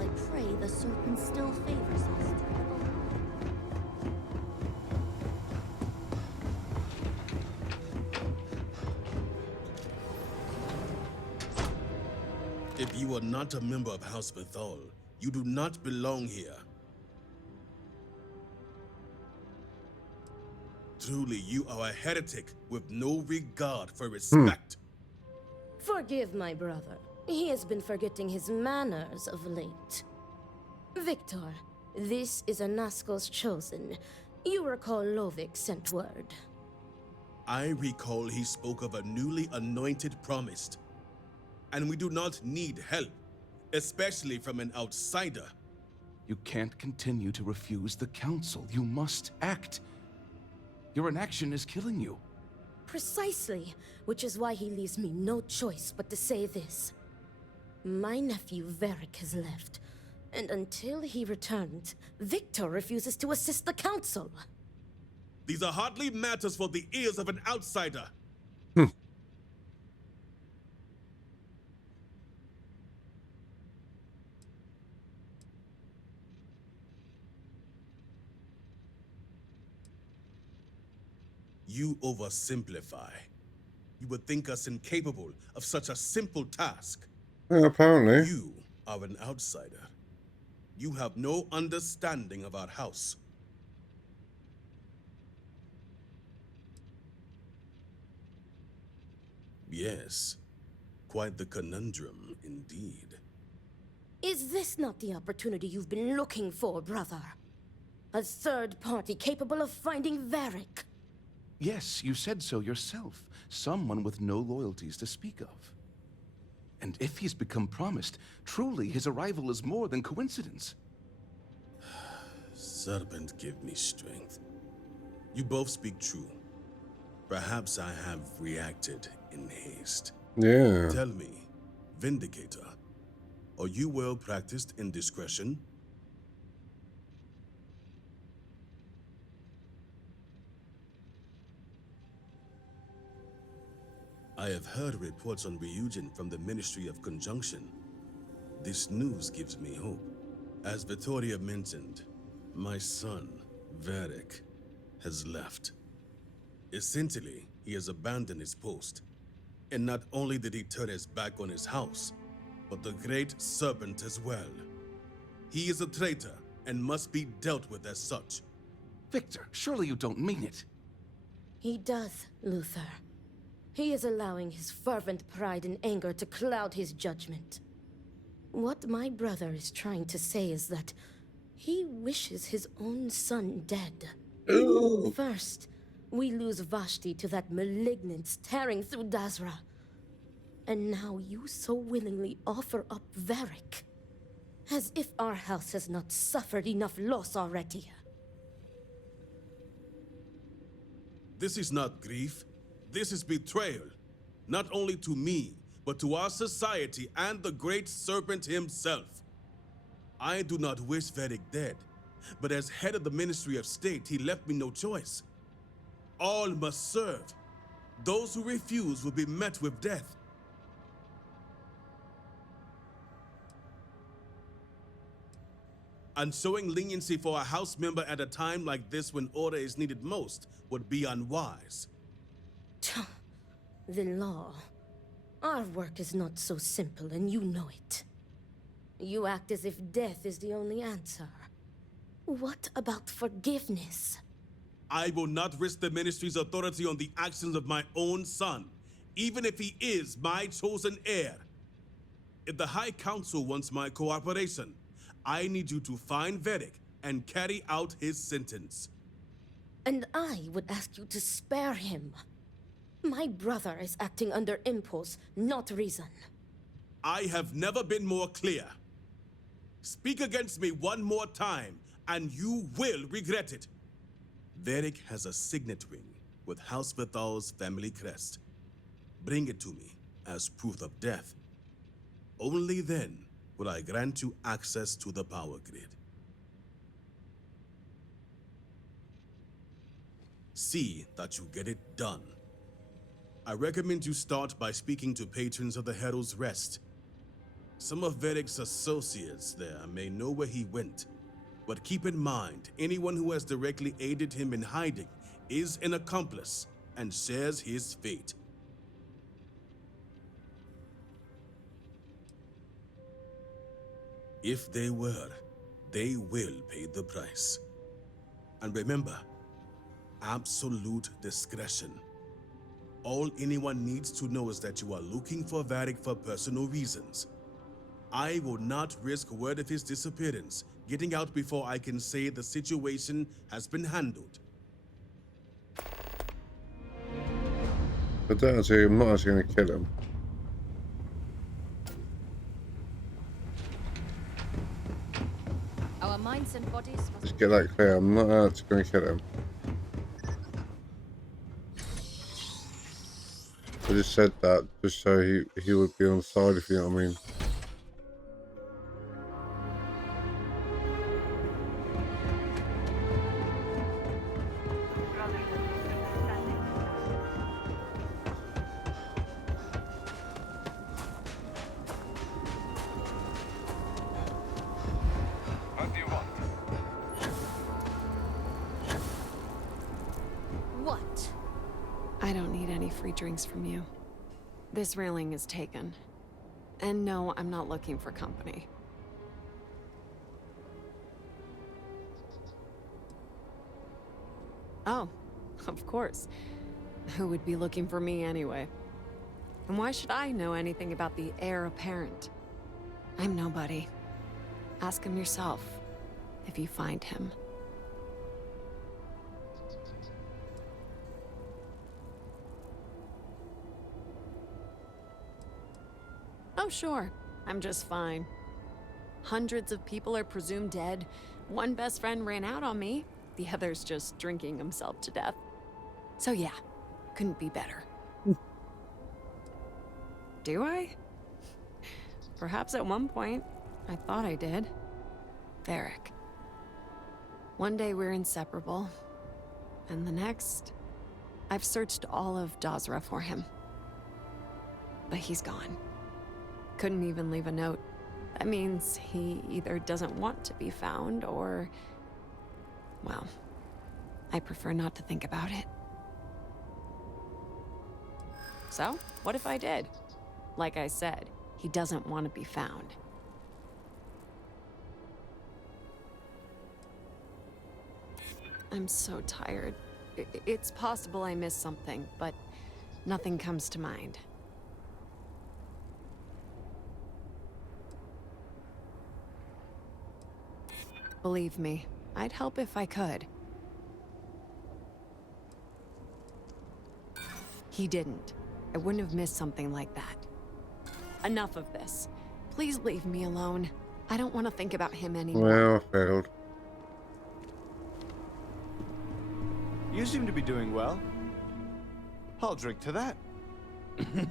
I pray the serpent still favors us. If you are not a member of House Vethal, you do not belong here. Truly, you are a heretic with no regard for respect. Forgive my brother. He has been forgetting his manners of late. Victor, this is Anasco's chosen. You recall Lovik sent word. I recall he spoke of a newly anointed promised. And we do not need help, especially from an outsider. You can't continue to refuse the council. You must act. Your inaction is killing you. Precisely, which is why he leaves me no choice but to say this. My nephew Varric has left, and until he returns, Victor refuses to assist the council. These are hardly matters for the ears of an outsider. You oversimplify. You would think us incapable of such a simple task. Yeah, apparently. You are an outsider. You have no understanding of our house. Yes, quite the conundrum indeed. Is this not the opportunity you've been looking for, brother? A third party capable of finding Varric? Yes, you said so yourself. Someone with no loyalties to speak of. And if he's become promised, truly his arrival is more than coincidence. Serpent, give me strength. You both speak true. Perhaps I have reacted in haste. Yeah. Tell me, Vindicator, are you well practiced in discretion? I have heard reports on Ryujin from the Ministry of Conjunction. This news gives me hope. As Vittoria mentioned, my son, Varric, has left. Essentially, he has abandoned his post. And not only did he turn his back on his house, but the Great Serpent as well. He is a traitor and must be dealt with as such. Victor, surely you don't mean it. He does, Luther. He is allowing his fervent pride and anger to cloud his judgment. What my brother is trying to say is that he wishes his own son dead. First, we lose Vashti to that malignance tearing through Dazra. And now you so willingly offer up Varric. As if our house has not suffered enough loss already. This is not grief. This is betrayal. Not only to me, but to our society and the Great Serpent himself. I do not wish Varric dead, but as head of the Ministry of State, he left me no choice. All must serve. Those who refuse will be met with death. And showing leniency for a house member at a time like this when order is needed most would be unwise. The law. Our work is not so simple, and you know it. You act as if death is the only answer. What about forgiveness? I will not risk the ministry's authority on the actions of my own son, even if he is my chosen heir. If the High Council wants my cooperation, I need you to find Varric and carry out his sentence. And I would ask you to spare him. My brother is acting under impulse, not reason. I have never been more clear. Speak against me one more time, and you will regret it. Varric has a signet ring with House Vithal's family crest. Bring it to me as proof of death. Only then will I grant you access to the power grid. See that you get it done. I recommend you start by speaking to patrons of the Herald's Rest. Some of Varric's associates there may know where he went, but keep in mind, anyone who has directly aided him in hiding is an accomplice and shares his fate. If they were, they will pay the price. And remember, absolute discretion. All anyone needs to know is that you are looking for Varric for personal reasons. I will not risk word of his disappearance getting out before I can say the situation has been handled. I'm not actually going to kill him. Our minds and bodies must Just get that clear. I'm not out to go and kill him. I just said that just so he would be on side, if you know what I mean. What do you want? What? I don't need any free drinks from you. This railing is taken. And no, I'm not looking for company. Oh, of course. Who would be looking for me anyway? And why should I know anything about the heir apparent? I'm nobody. Ask him yourself, if you find him. Oh, sure. I'm just fine. Hundreds of people are presumed dead. One best friend ran out on me. The other's just drinking himself to death. So yeah, couldn't be better. Do I? Perhaps at one point, I thought I did. Varric. One day we're inseparable, and the next, I've searched all of Dazra for him. But he's gone. Couldn't even leave a note. That means he either doesn't want to be found or... well, I prefer not to think about it. So, what if I did? Like I said, he doesn't want to be found. I'm so tired. It's possible I missed something, but nothing comes to mind. Believe me, I'd help if I could. He didn't. I wouldn't have missed something like that. Enough of this. Please leave me alone. I don't want to think about him anymore. Well, I failed. You seem to be doing well. I'll drink to that.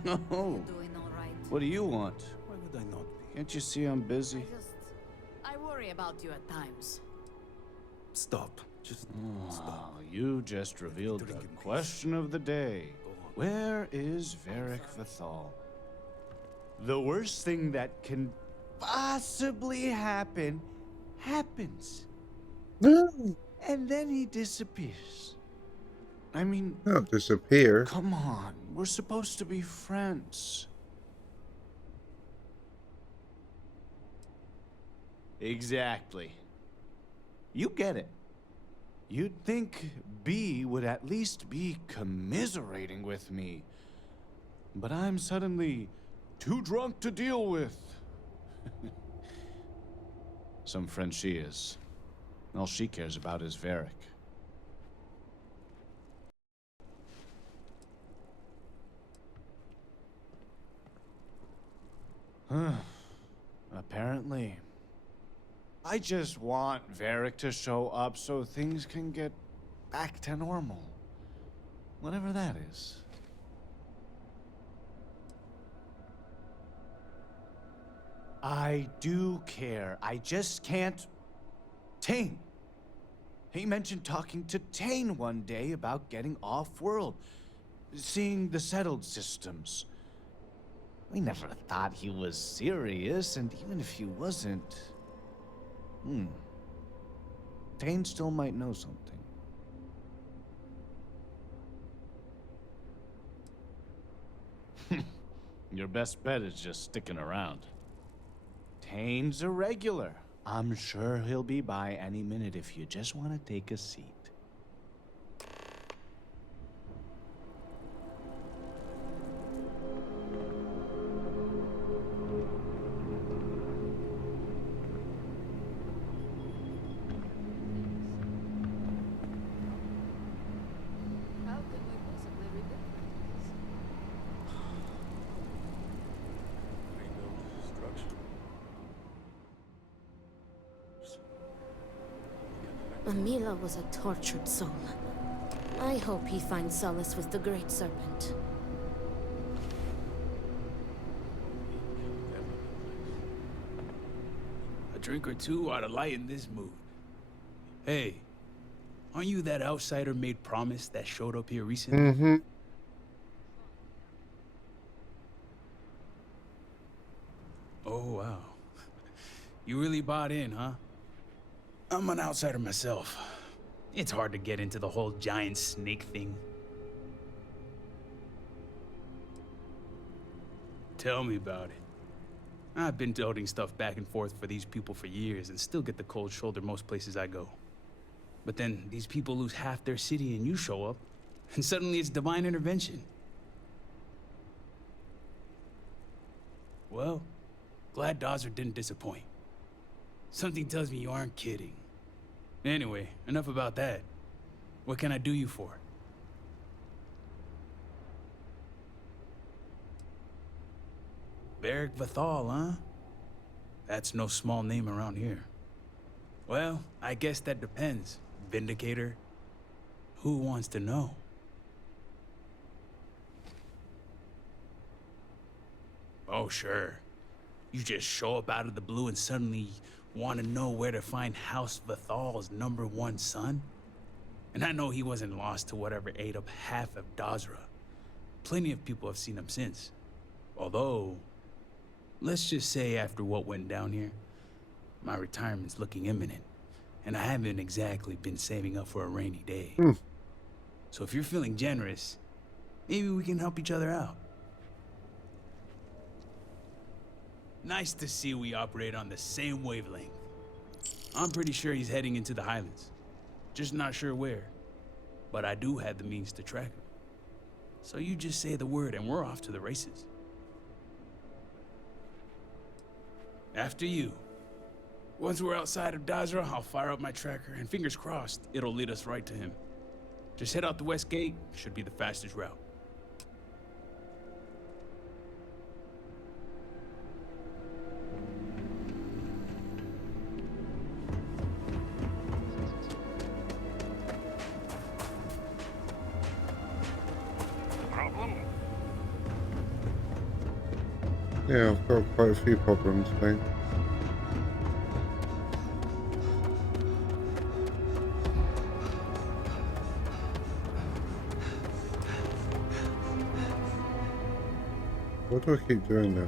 No. Doing all right. What do you want? Why would I not be? Can't you see I'm busy? I worry about you at times. Stop. Just stop. You just revealed the question of the day. Where is Varric Vithal? The worst thing that can possibly happen happens. And then he disappears. I mean... Not disappear. Come on. We're supposed to be friends. Exactly. You get it. You'd think B would at least be commiserating with me. But I'm suddenly too drunk to deal with. Some friend she is. All she cares about is Varric. Apparently. I just want Varric to show up so things can get back to normal. Whatever that is. I do care. I just can't... Tane. He mentioned talking to Tane one day about getting off-world. Seeing the settled systems. We never thought he was serious, and even if he wasn't... Tane still might know something. Your best bet is just sticking around. Tane's a regular. I'm sure he'll be by any minute if you just want to take a seat. How could we possibly rebuild Amila was a tortured soul. I hope he finds solace with the Great Serpent. A drink or two ought to lighten this mood. Hey, aren't you that outsider made promise that showed up here recently? Mm-hmm. Oh, wow. You really bought in, huh? I'm an outsider myself. It's hard to get into the whole giant snake thing. Tell me about it. I've been toting stuff back and forth for these people for years and still get the cold shoulder most places I go. But then these people lose half their city and you show up, and suddenly it's divine intervention. Well, glad Dazra didn't disappoint. Something tells me you aren't kidding. Anyway, enough about that. What can I do you for? Beric Vathal, huh? That's no small name around here. Well, I guess that depends, Vindicator. Who wants to know? Oh, sure. You just show up out of the blue and suddenly want to know where to find House Vathal's #1 son? And I know he wasn't lost to whatever ate up half of Dazra. Plenty of people have seen him since. Although, let's just say after what went down here, my retirement's looking imminent, and I haven't exactly been saving up for a rainy day. So if you're feeling generous, maybe we can help each other out. Nice to see we operate on the same wavelength. I'm pretty sure he's heading into the Highlands. Just not sure where. But I do have the means to track him. So you just say the word and we're off to the races. After you. Once we're outside of Dazra, I'll fire up my tracker, and fingers crossed, it'll lead us right to him. Just head out the west gate, should be the fastest route. Problem? Yeah, I've got quite a few problems, I think. What do I keep doing now?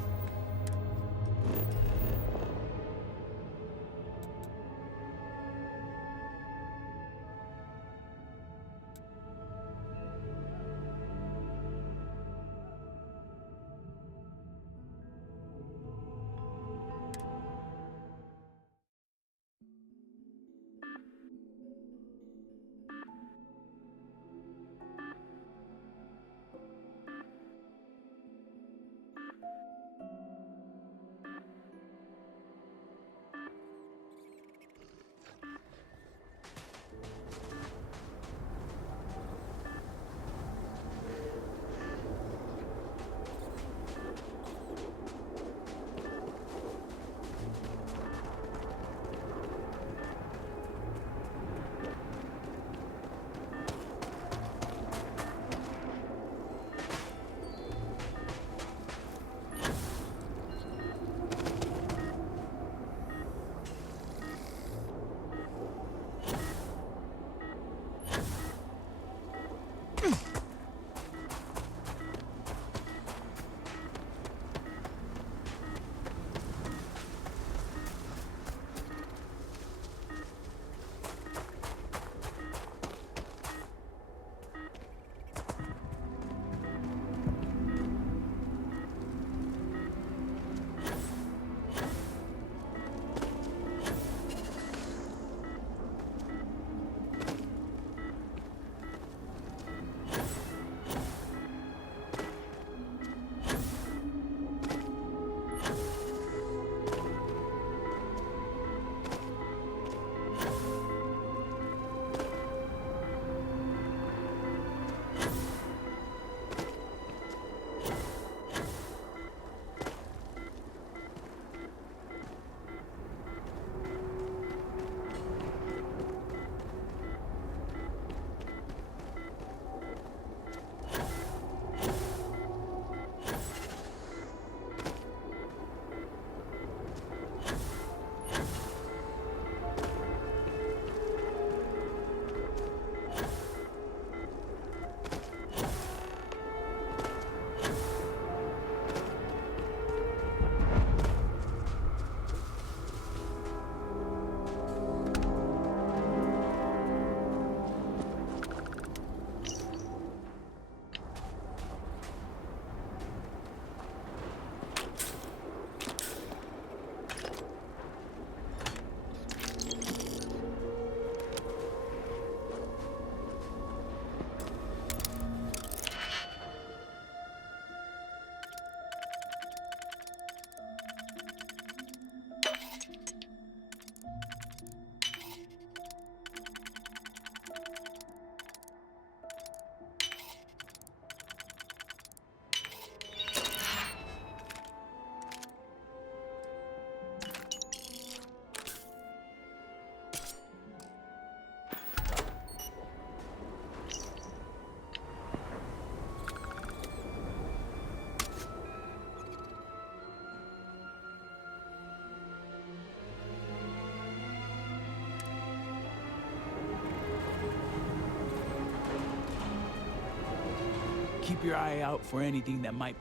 keep your eye out for anything that might...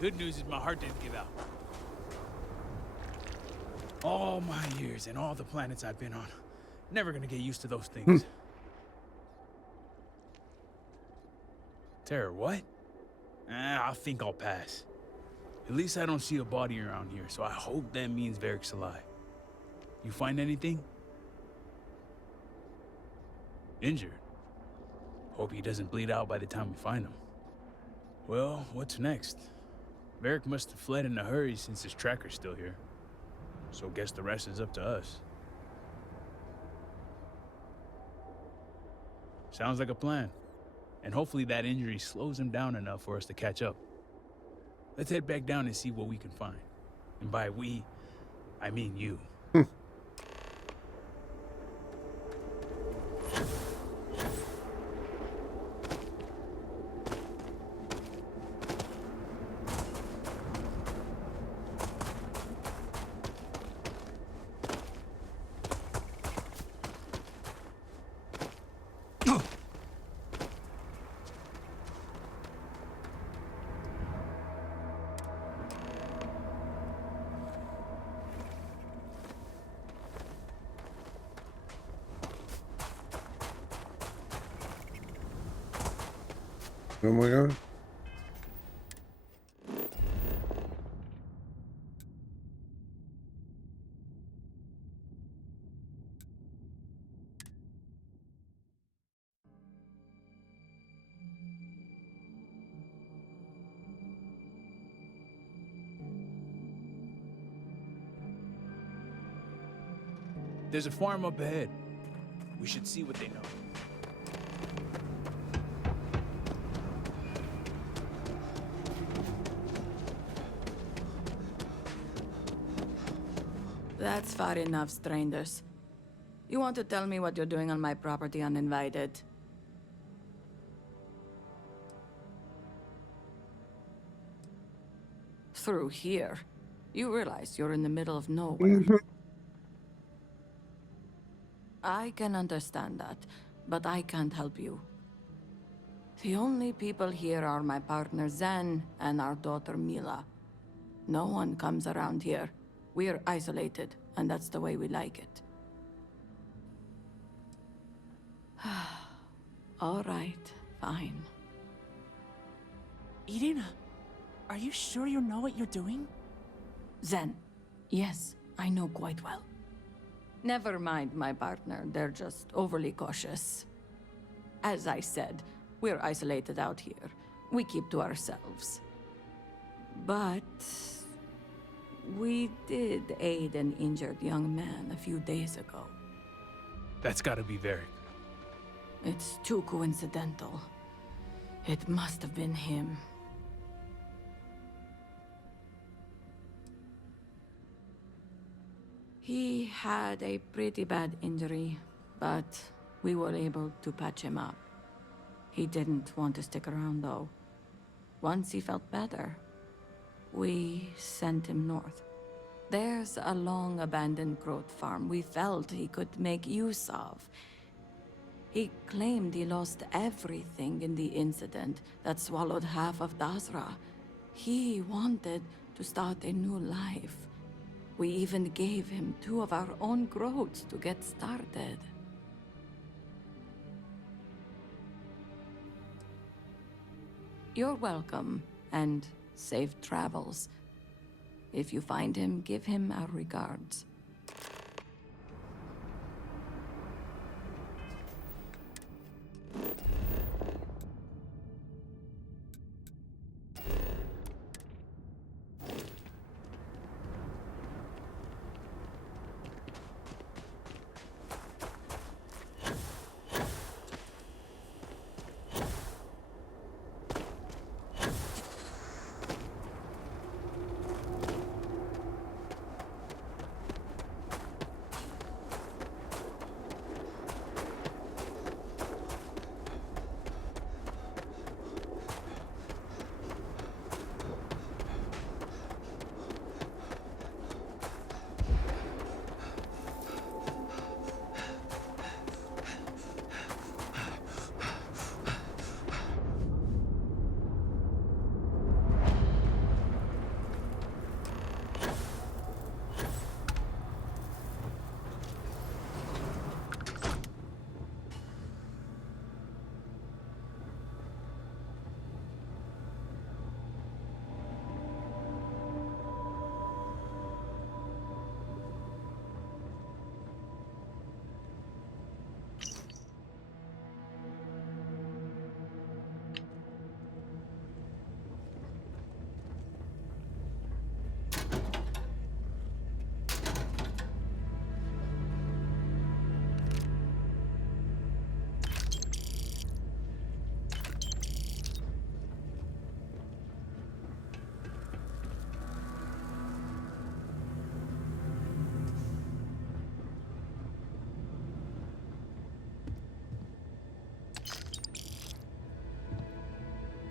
Good news is my heart didn't give out. All my years and all the planets I've been on. Never gonna get used to those things. Terror, what? I think I'll pass. At least I don't see a body around here, so I hope that means Varric's alive. You find anything? Injured? Hope he doesn't bleed out by the time we find him. Well, what's next? Varric must have fled in a hurry since his tracker's still here. So guess the rest is up to us. Sounds like a plan. And hopefully that injury slows him down enough for us to catch up. Let's head back down and see what we can find. And by we, I mean you. Where am I going? There's a farm up ahead. We should see what they know. That's far enough, strangers. You want to tell me what you're doing on my property uninvited? Through here. You realize you're in the middle of nowhere. I can understand that, but I can't help you. The only people here are my partner Zen and our daughter Mila. No one comes around here. We're isolated, and that's the way we like it. All right, fine. Irina, are you sure you know what you're doing? Zen, yes, I know quite well. Never mind my partner, they're just overly cautious. As I said, we're isolated out here. We keep to ourselves. But we did aid an injured young man a few days ago. That's gotta be Varric. It's too coincidental. It must have been him. He had a pretty bad injury, but we were able to patch him up. He didn't want to stick around, though. Once he felt better, we sent him north. There's a long-abandoned growth farm we felt he could make use of. He claimed he lost everything in the incident that swallowed half of Dasra. He wanted to start a new life. We even gave him 2 of our own groats to get started. You're welcome, and safe travels. If you find him, give him our regards.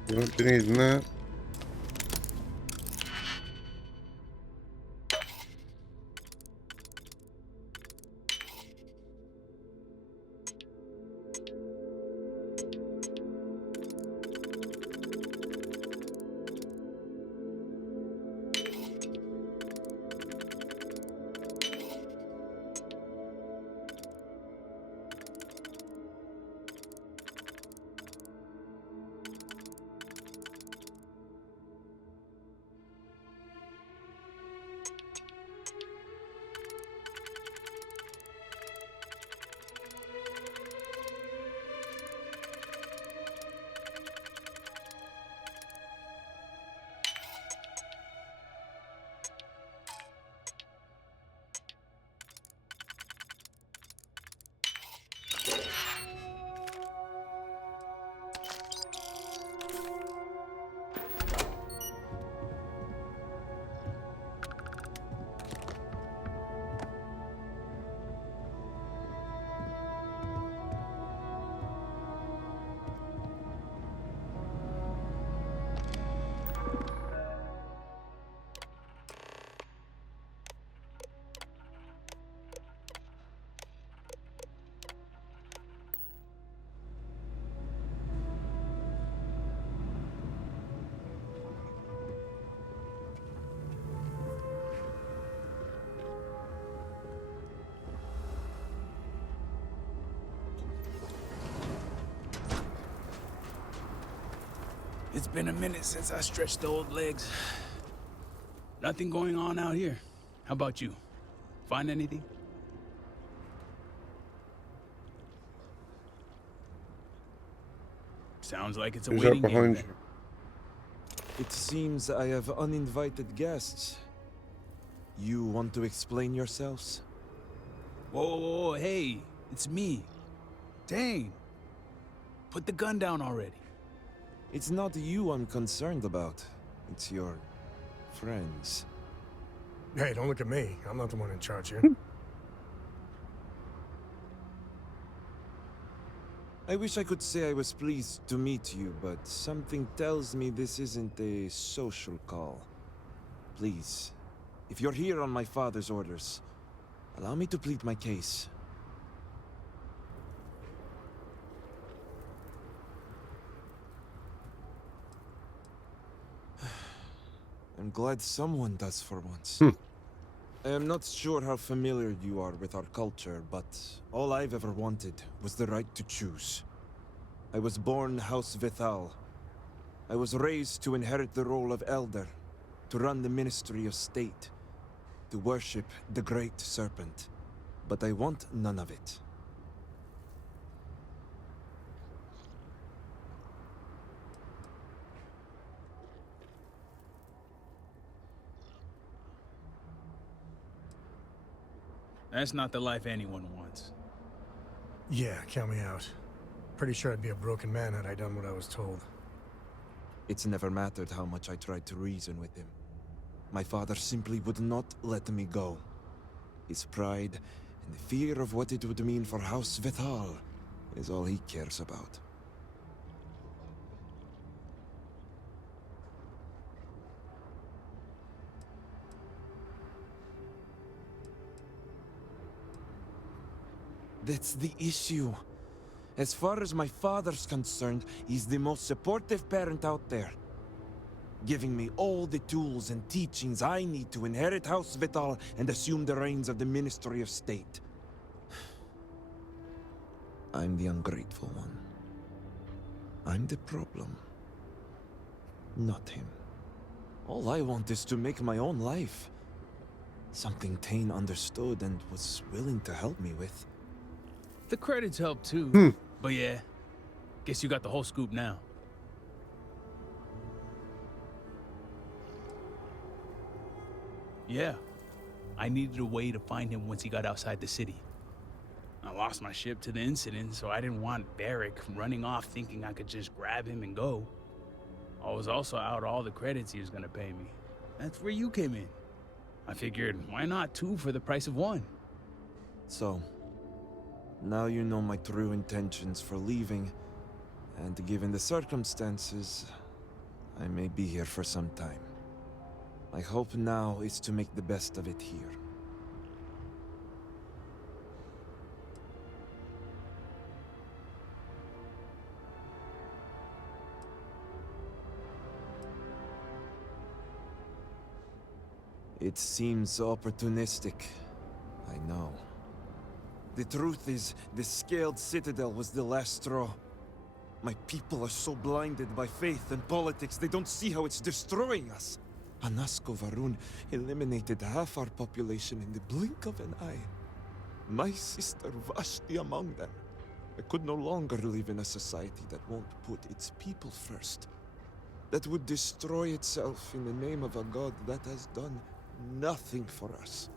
You won't be needing that. It's been a minute since I stretched the old legs. Nothing going on out here. How about you? Find anything? Sounds like it's a Who's up waiting game. behind then. you? It seems I have uninvited guests. You want to explain yourselves? Whoa, whoa, whoa, hey, it's me. Dang. Put the gun down already. It's not you I'm concerned about. It's your friends. Hey, don't look at me. I'm not the one in charge here. I wish I could say I was pleased to meet you, but something tells me this isn't a social call. Please, if you're here on my father's orders, allow me to plead my case. I'm glad someone does for once. Hmm. I am not sure how familiar you are with our culture, but all I've ever wanted was the right to choose. I was born House Vithal. I was raised to inherit the role of Elder, to run the Ministry of State, to worship the Great Serpent. But I want none of it. That's not the life anyone wants. Yeah, count me out. Pretty sure I'd be a broken man had I done what I was told. It's never mattered how much I tried to reason with him. My father simply would not let me go. His pride and the fear of what it would mean for House Vithal is all he cares about. That's the issue. As far as my father's concerned, he's the most supportive parent out there. Giving me all the tools and teachings I need to inherit House Vital and assume the reins of the Ministry of State. I'm the ungrateful one. I'm the problem. Not him. All I want is to make my own life. Something Tane understood and was willing to help me with. The credits help too. But yeah, guess you got the whole scoop now. Yeah, I needed a way to find him once he got outside the city. I lost my ship to the incident, so I didn't want Derek running off thinking I could just grab him and go. I was also out all the credits he was gonna pay me. That's where you came in. I figured, why not two for the price of one? So, now you know my true intentions for leaving, and given the circumstances, I may be here for some time. My hope now is to make the best of it here. It seems opportunistic, I know. The truth is, the Scaled Citadel was the last straw. My people are so blinded by faith and politics, they don't see how it's destroying us. Anasko Varun eliminated half our population in the blink of an eye. My sister Vashti among them. I could no longer live in a society that won't put its people first. That would destroy itself in the name of a god that has done nothing for us.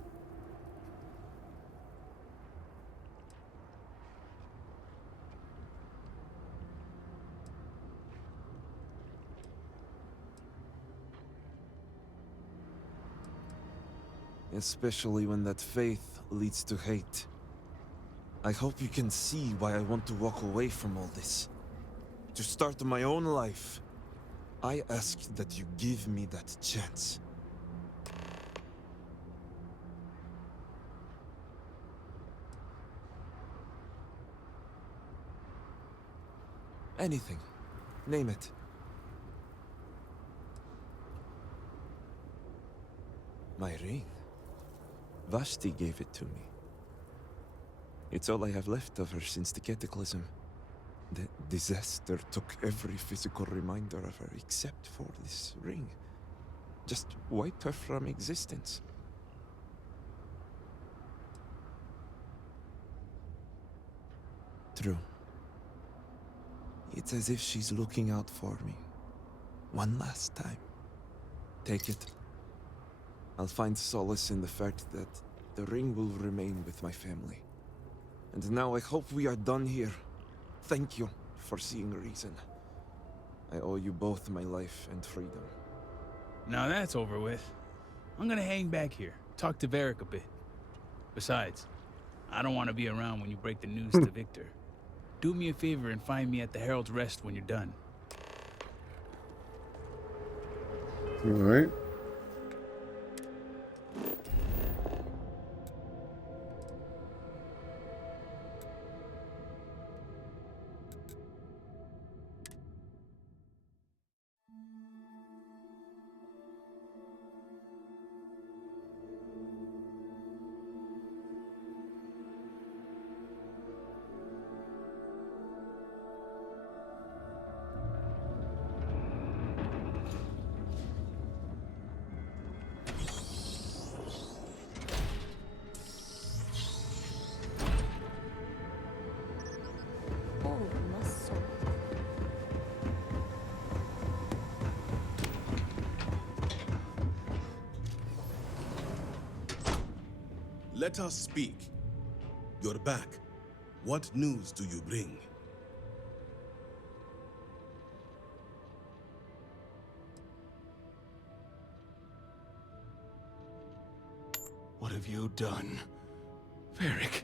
Especially when that faith leads to hate. I hope you can see why I want to walk away from all this. To start my own life. I ask that you give me that chance. Anything. Name it. My ring. Vashti gave it to me. It's all I have left of her since the cataclysm. The disaster took every physical reminder of her except for this ring. Just wiped her from existence. True. It's as if she's looking out for me. One last time. Take it. I'll find solace in the fact that the ring will remain with my family. And now I hope we are done here. Thank you for seeing reason. I owe you both my life and freedom. Now that's over with. I'm gonna hang back here, talk to Varric a bit. Besides, I don't want to be around when you break the news to Victor. Do me a favor and find me at the Herald's Rest when you're done. All right. Let us speak. You're back. What news do you bring? What have you done? Varric.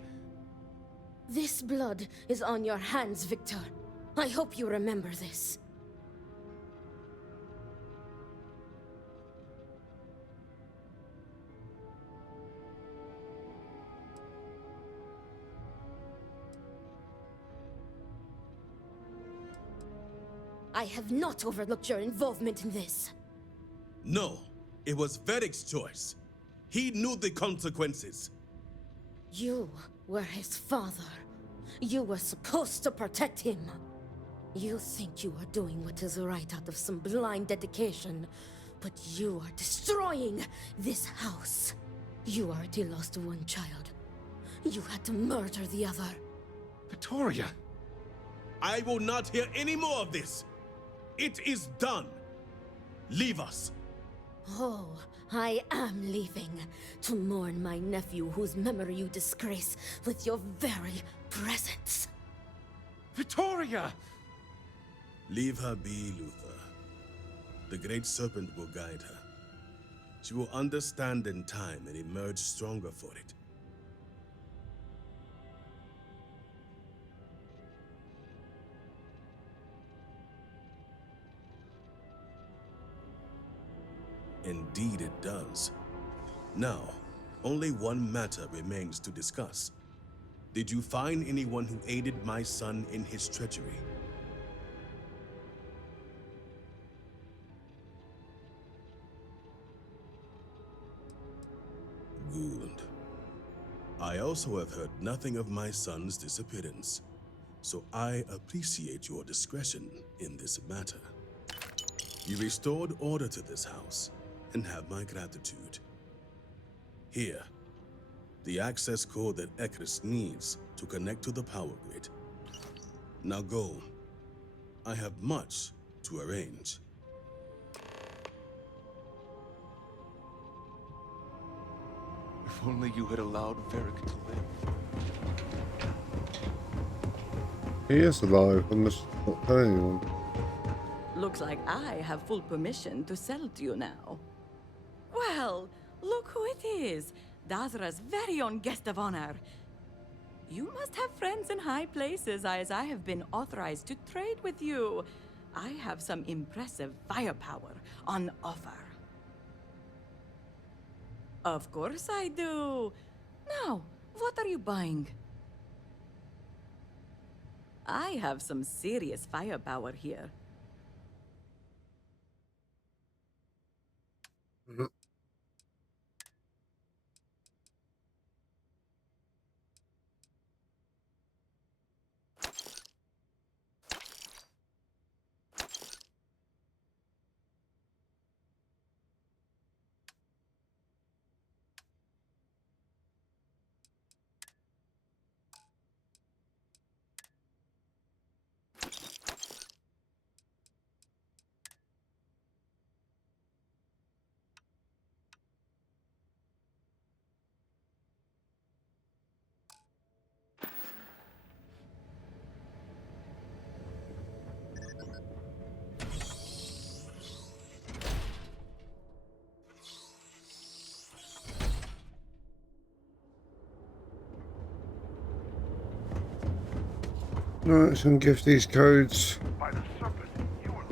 This blood is on your hands, Victor. I hope you remember this. I have not overlooked your involvement in this. No, it was Varric's choice. He knew the consequences. You were his father. You were supposed to protect him. You think you are doing what is right out of some blind dedication, but you are destroying this house. You already lost one child. You had to murder the other. Victoria! I will not hear any more of this. It is done. Leave us. Oh, I am leaving to mourn my nephew whose memory you disgrace with your very presence. Victoria! Leave her be, Luther. The Great Serpent will guide her. She will understand in time and emerge stronger for it. Indeed it does. Now, only one matter remains to discuss. Did you find anyone who aided my son in his treachery? Good. I also have heard nothing of my son's disappearance, so I appreciate your discretion in this matter. You restored order to this house, and have my gratitude. Here, the access code that Ekris needs to connect to the power grid. Now go. I have much to arrange. If only you had allowed Varric to live. He is alive. I must not tell anyone. Looks like I have full permission to sell to you now. Well, look who it is. Dazra's very own guest of honor. You must have friends in high places, as I have been authorized to trade with you. I have some impressive firepower on offer. Of course I do. Now, what are you buying? I have some serious firepower here. Right, so I can give these codes. By the serpent, you were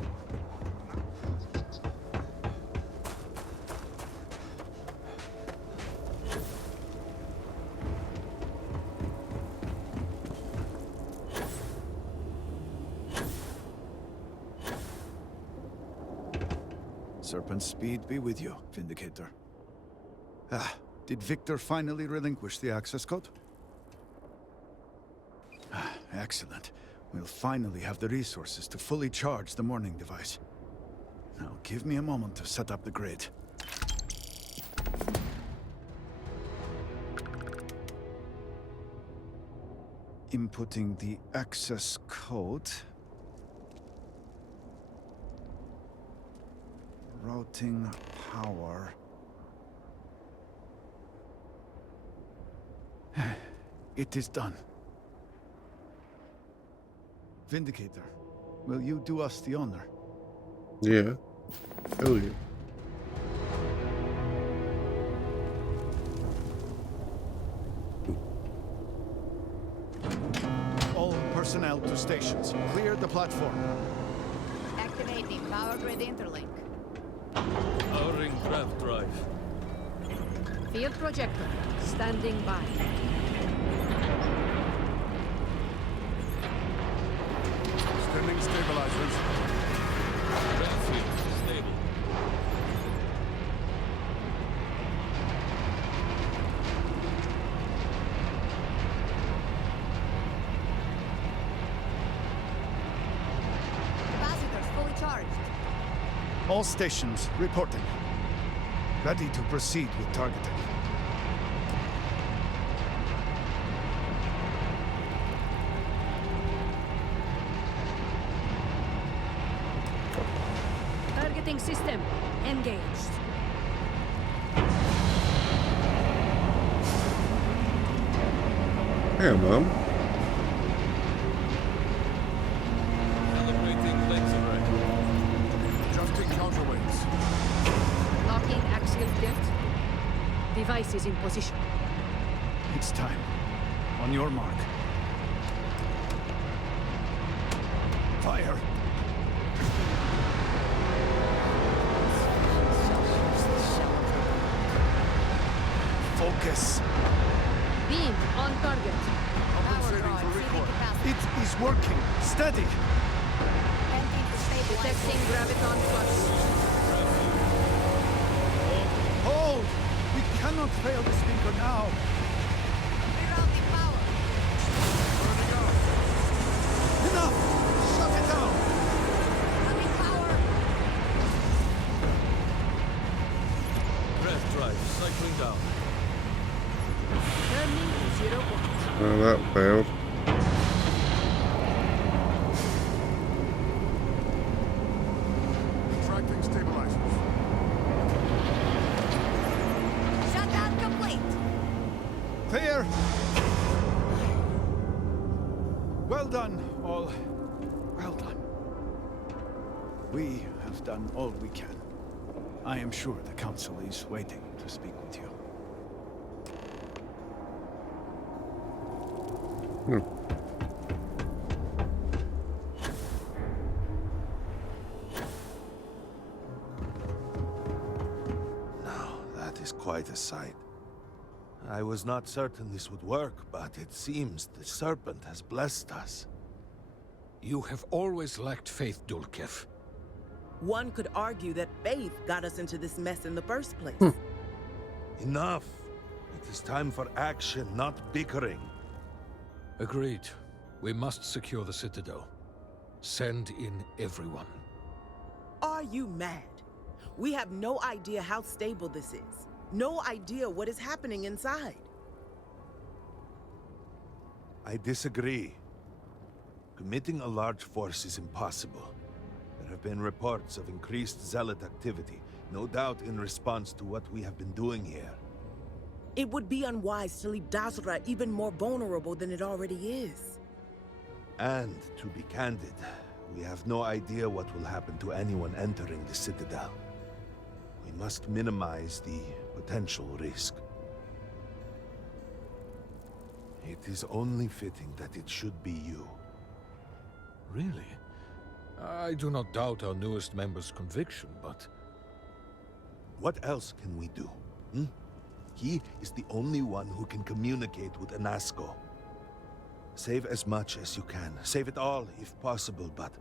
Serpent's speed be with you, Vindicator. Ah, did Victor finally relinquish the access code? Ah, excellent. We'll finally have the resources to fully charge the morning device. Now give me a moment to set up the grid. Inputting the access code. Routing power. It is done. Vindicator, will you do us the honor? Yeah. Hell yeah. All personnel to stations. Clear the platform. Activating power grid interlink. Powering craft drive. Field projector, standing by. Extending stabilizers. Craft field stable. Capacitors fully charged. All stations reporting. Ready to proceed with targeting. Targeting system engaged. Yeah, Mom. Calibrating legs array. Adjusting counterweights. Locking axial drift. Device is in position. It's time. On your mark. Fire! Focus. Beam on target. Compensating for recoil. It is working. Steady. Detecting graviton flux. Hold! We cannot fail the speaker now. Rerouting power. Burning out. Enough! Shut it down! Having power. Craft drive cycling down. Turning to 0 point. Oh, that failed. Retracting stabilizers. Shutdown complete. Clear! Well done, all. Well done. We have done all we can. I am sure the Council is waiting to speak with you. Now, that is quite a sight. I was not certain this would work, but it seems the Serpent has blessed us. You have always lacked faith, Dulkev. One could argue that faith got us into this mess in the first place. Enough! It is time for action, not bickering. Agreed. We must secure the Citadel. Send in everyone. Are you mad? We have no idea how stable this is. No idea what is happening inside. I disagree. Committing a large force is impossible. There have been reports of increased zealot activity, no doubt in response to what we have been doing here. It would be unwise to leave Dazra even more vulnerable than it already is. And, to be candid, we have no idea what will happen to anyone entering the Citadel. We must minimize the potential risk. It is only fitting that it should be you. Really? I do not doubt our newest member's conviction, but... What else can we do? He is the only one who can communicate with Anasco. Save as much as you can. Save it all, if possible, but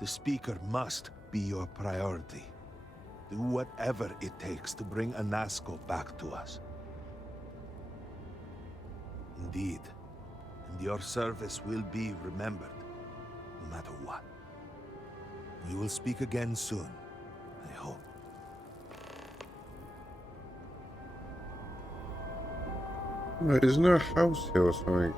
the Speaker must be your priority. Do whatever it takes to bring Anasco back to us. Indeed. And your service will be remembered, no matter what. We will speak again soon, I hope. Wait, isn't there a house here or something?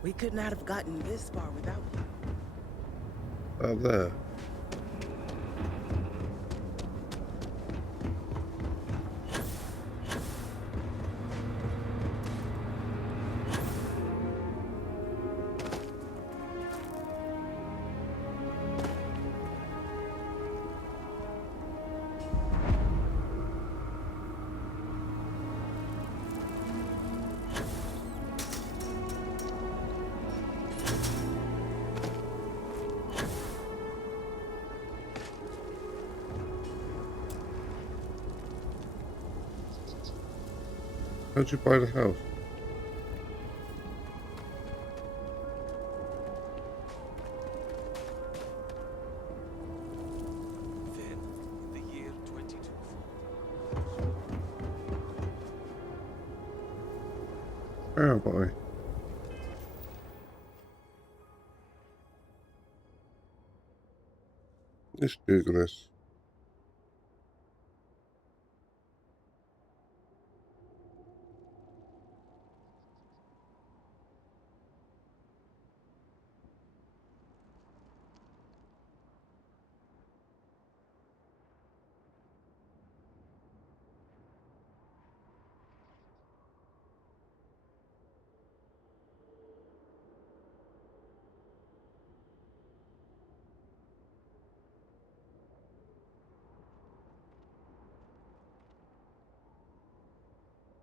We could not have gotten this far without you. Up there. How'd you buy the house? Then, the year 22. Oh boy. Let's Google this.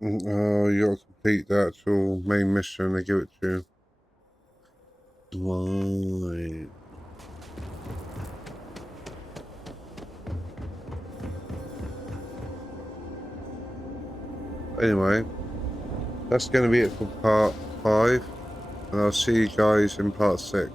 Oh, you gotta complete the actual main mission, they give it to you. Right. Anyway, that's going to be it for part 5, and I'll see you guys in part 6.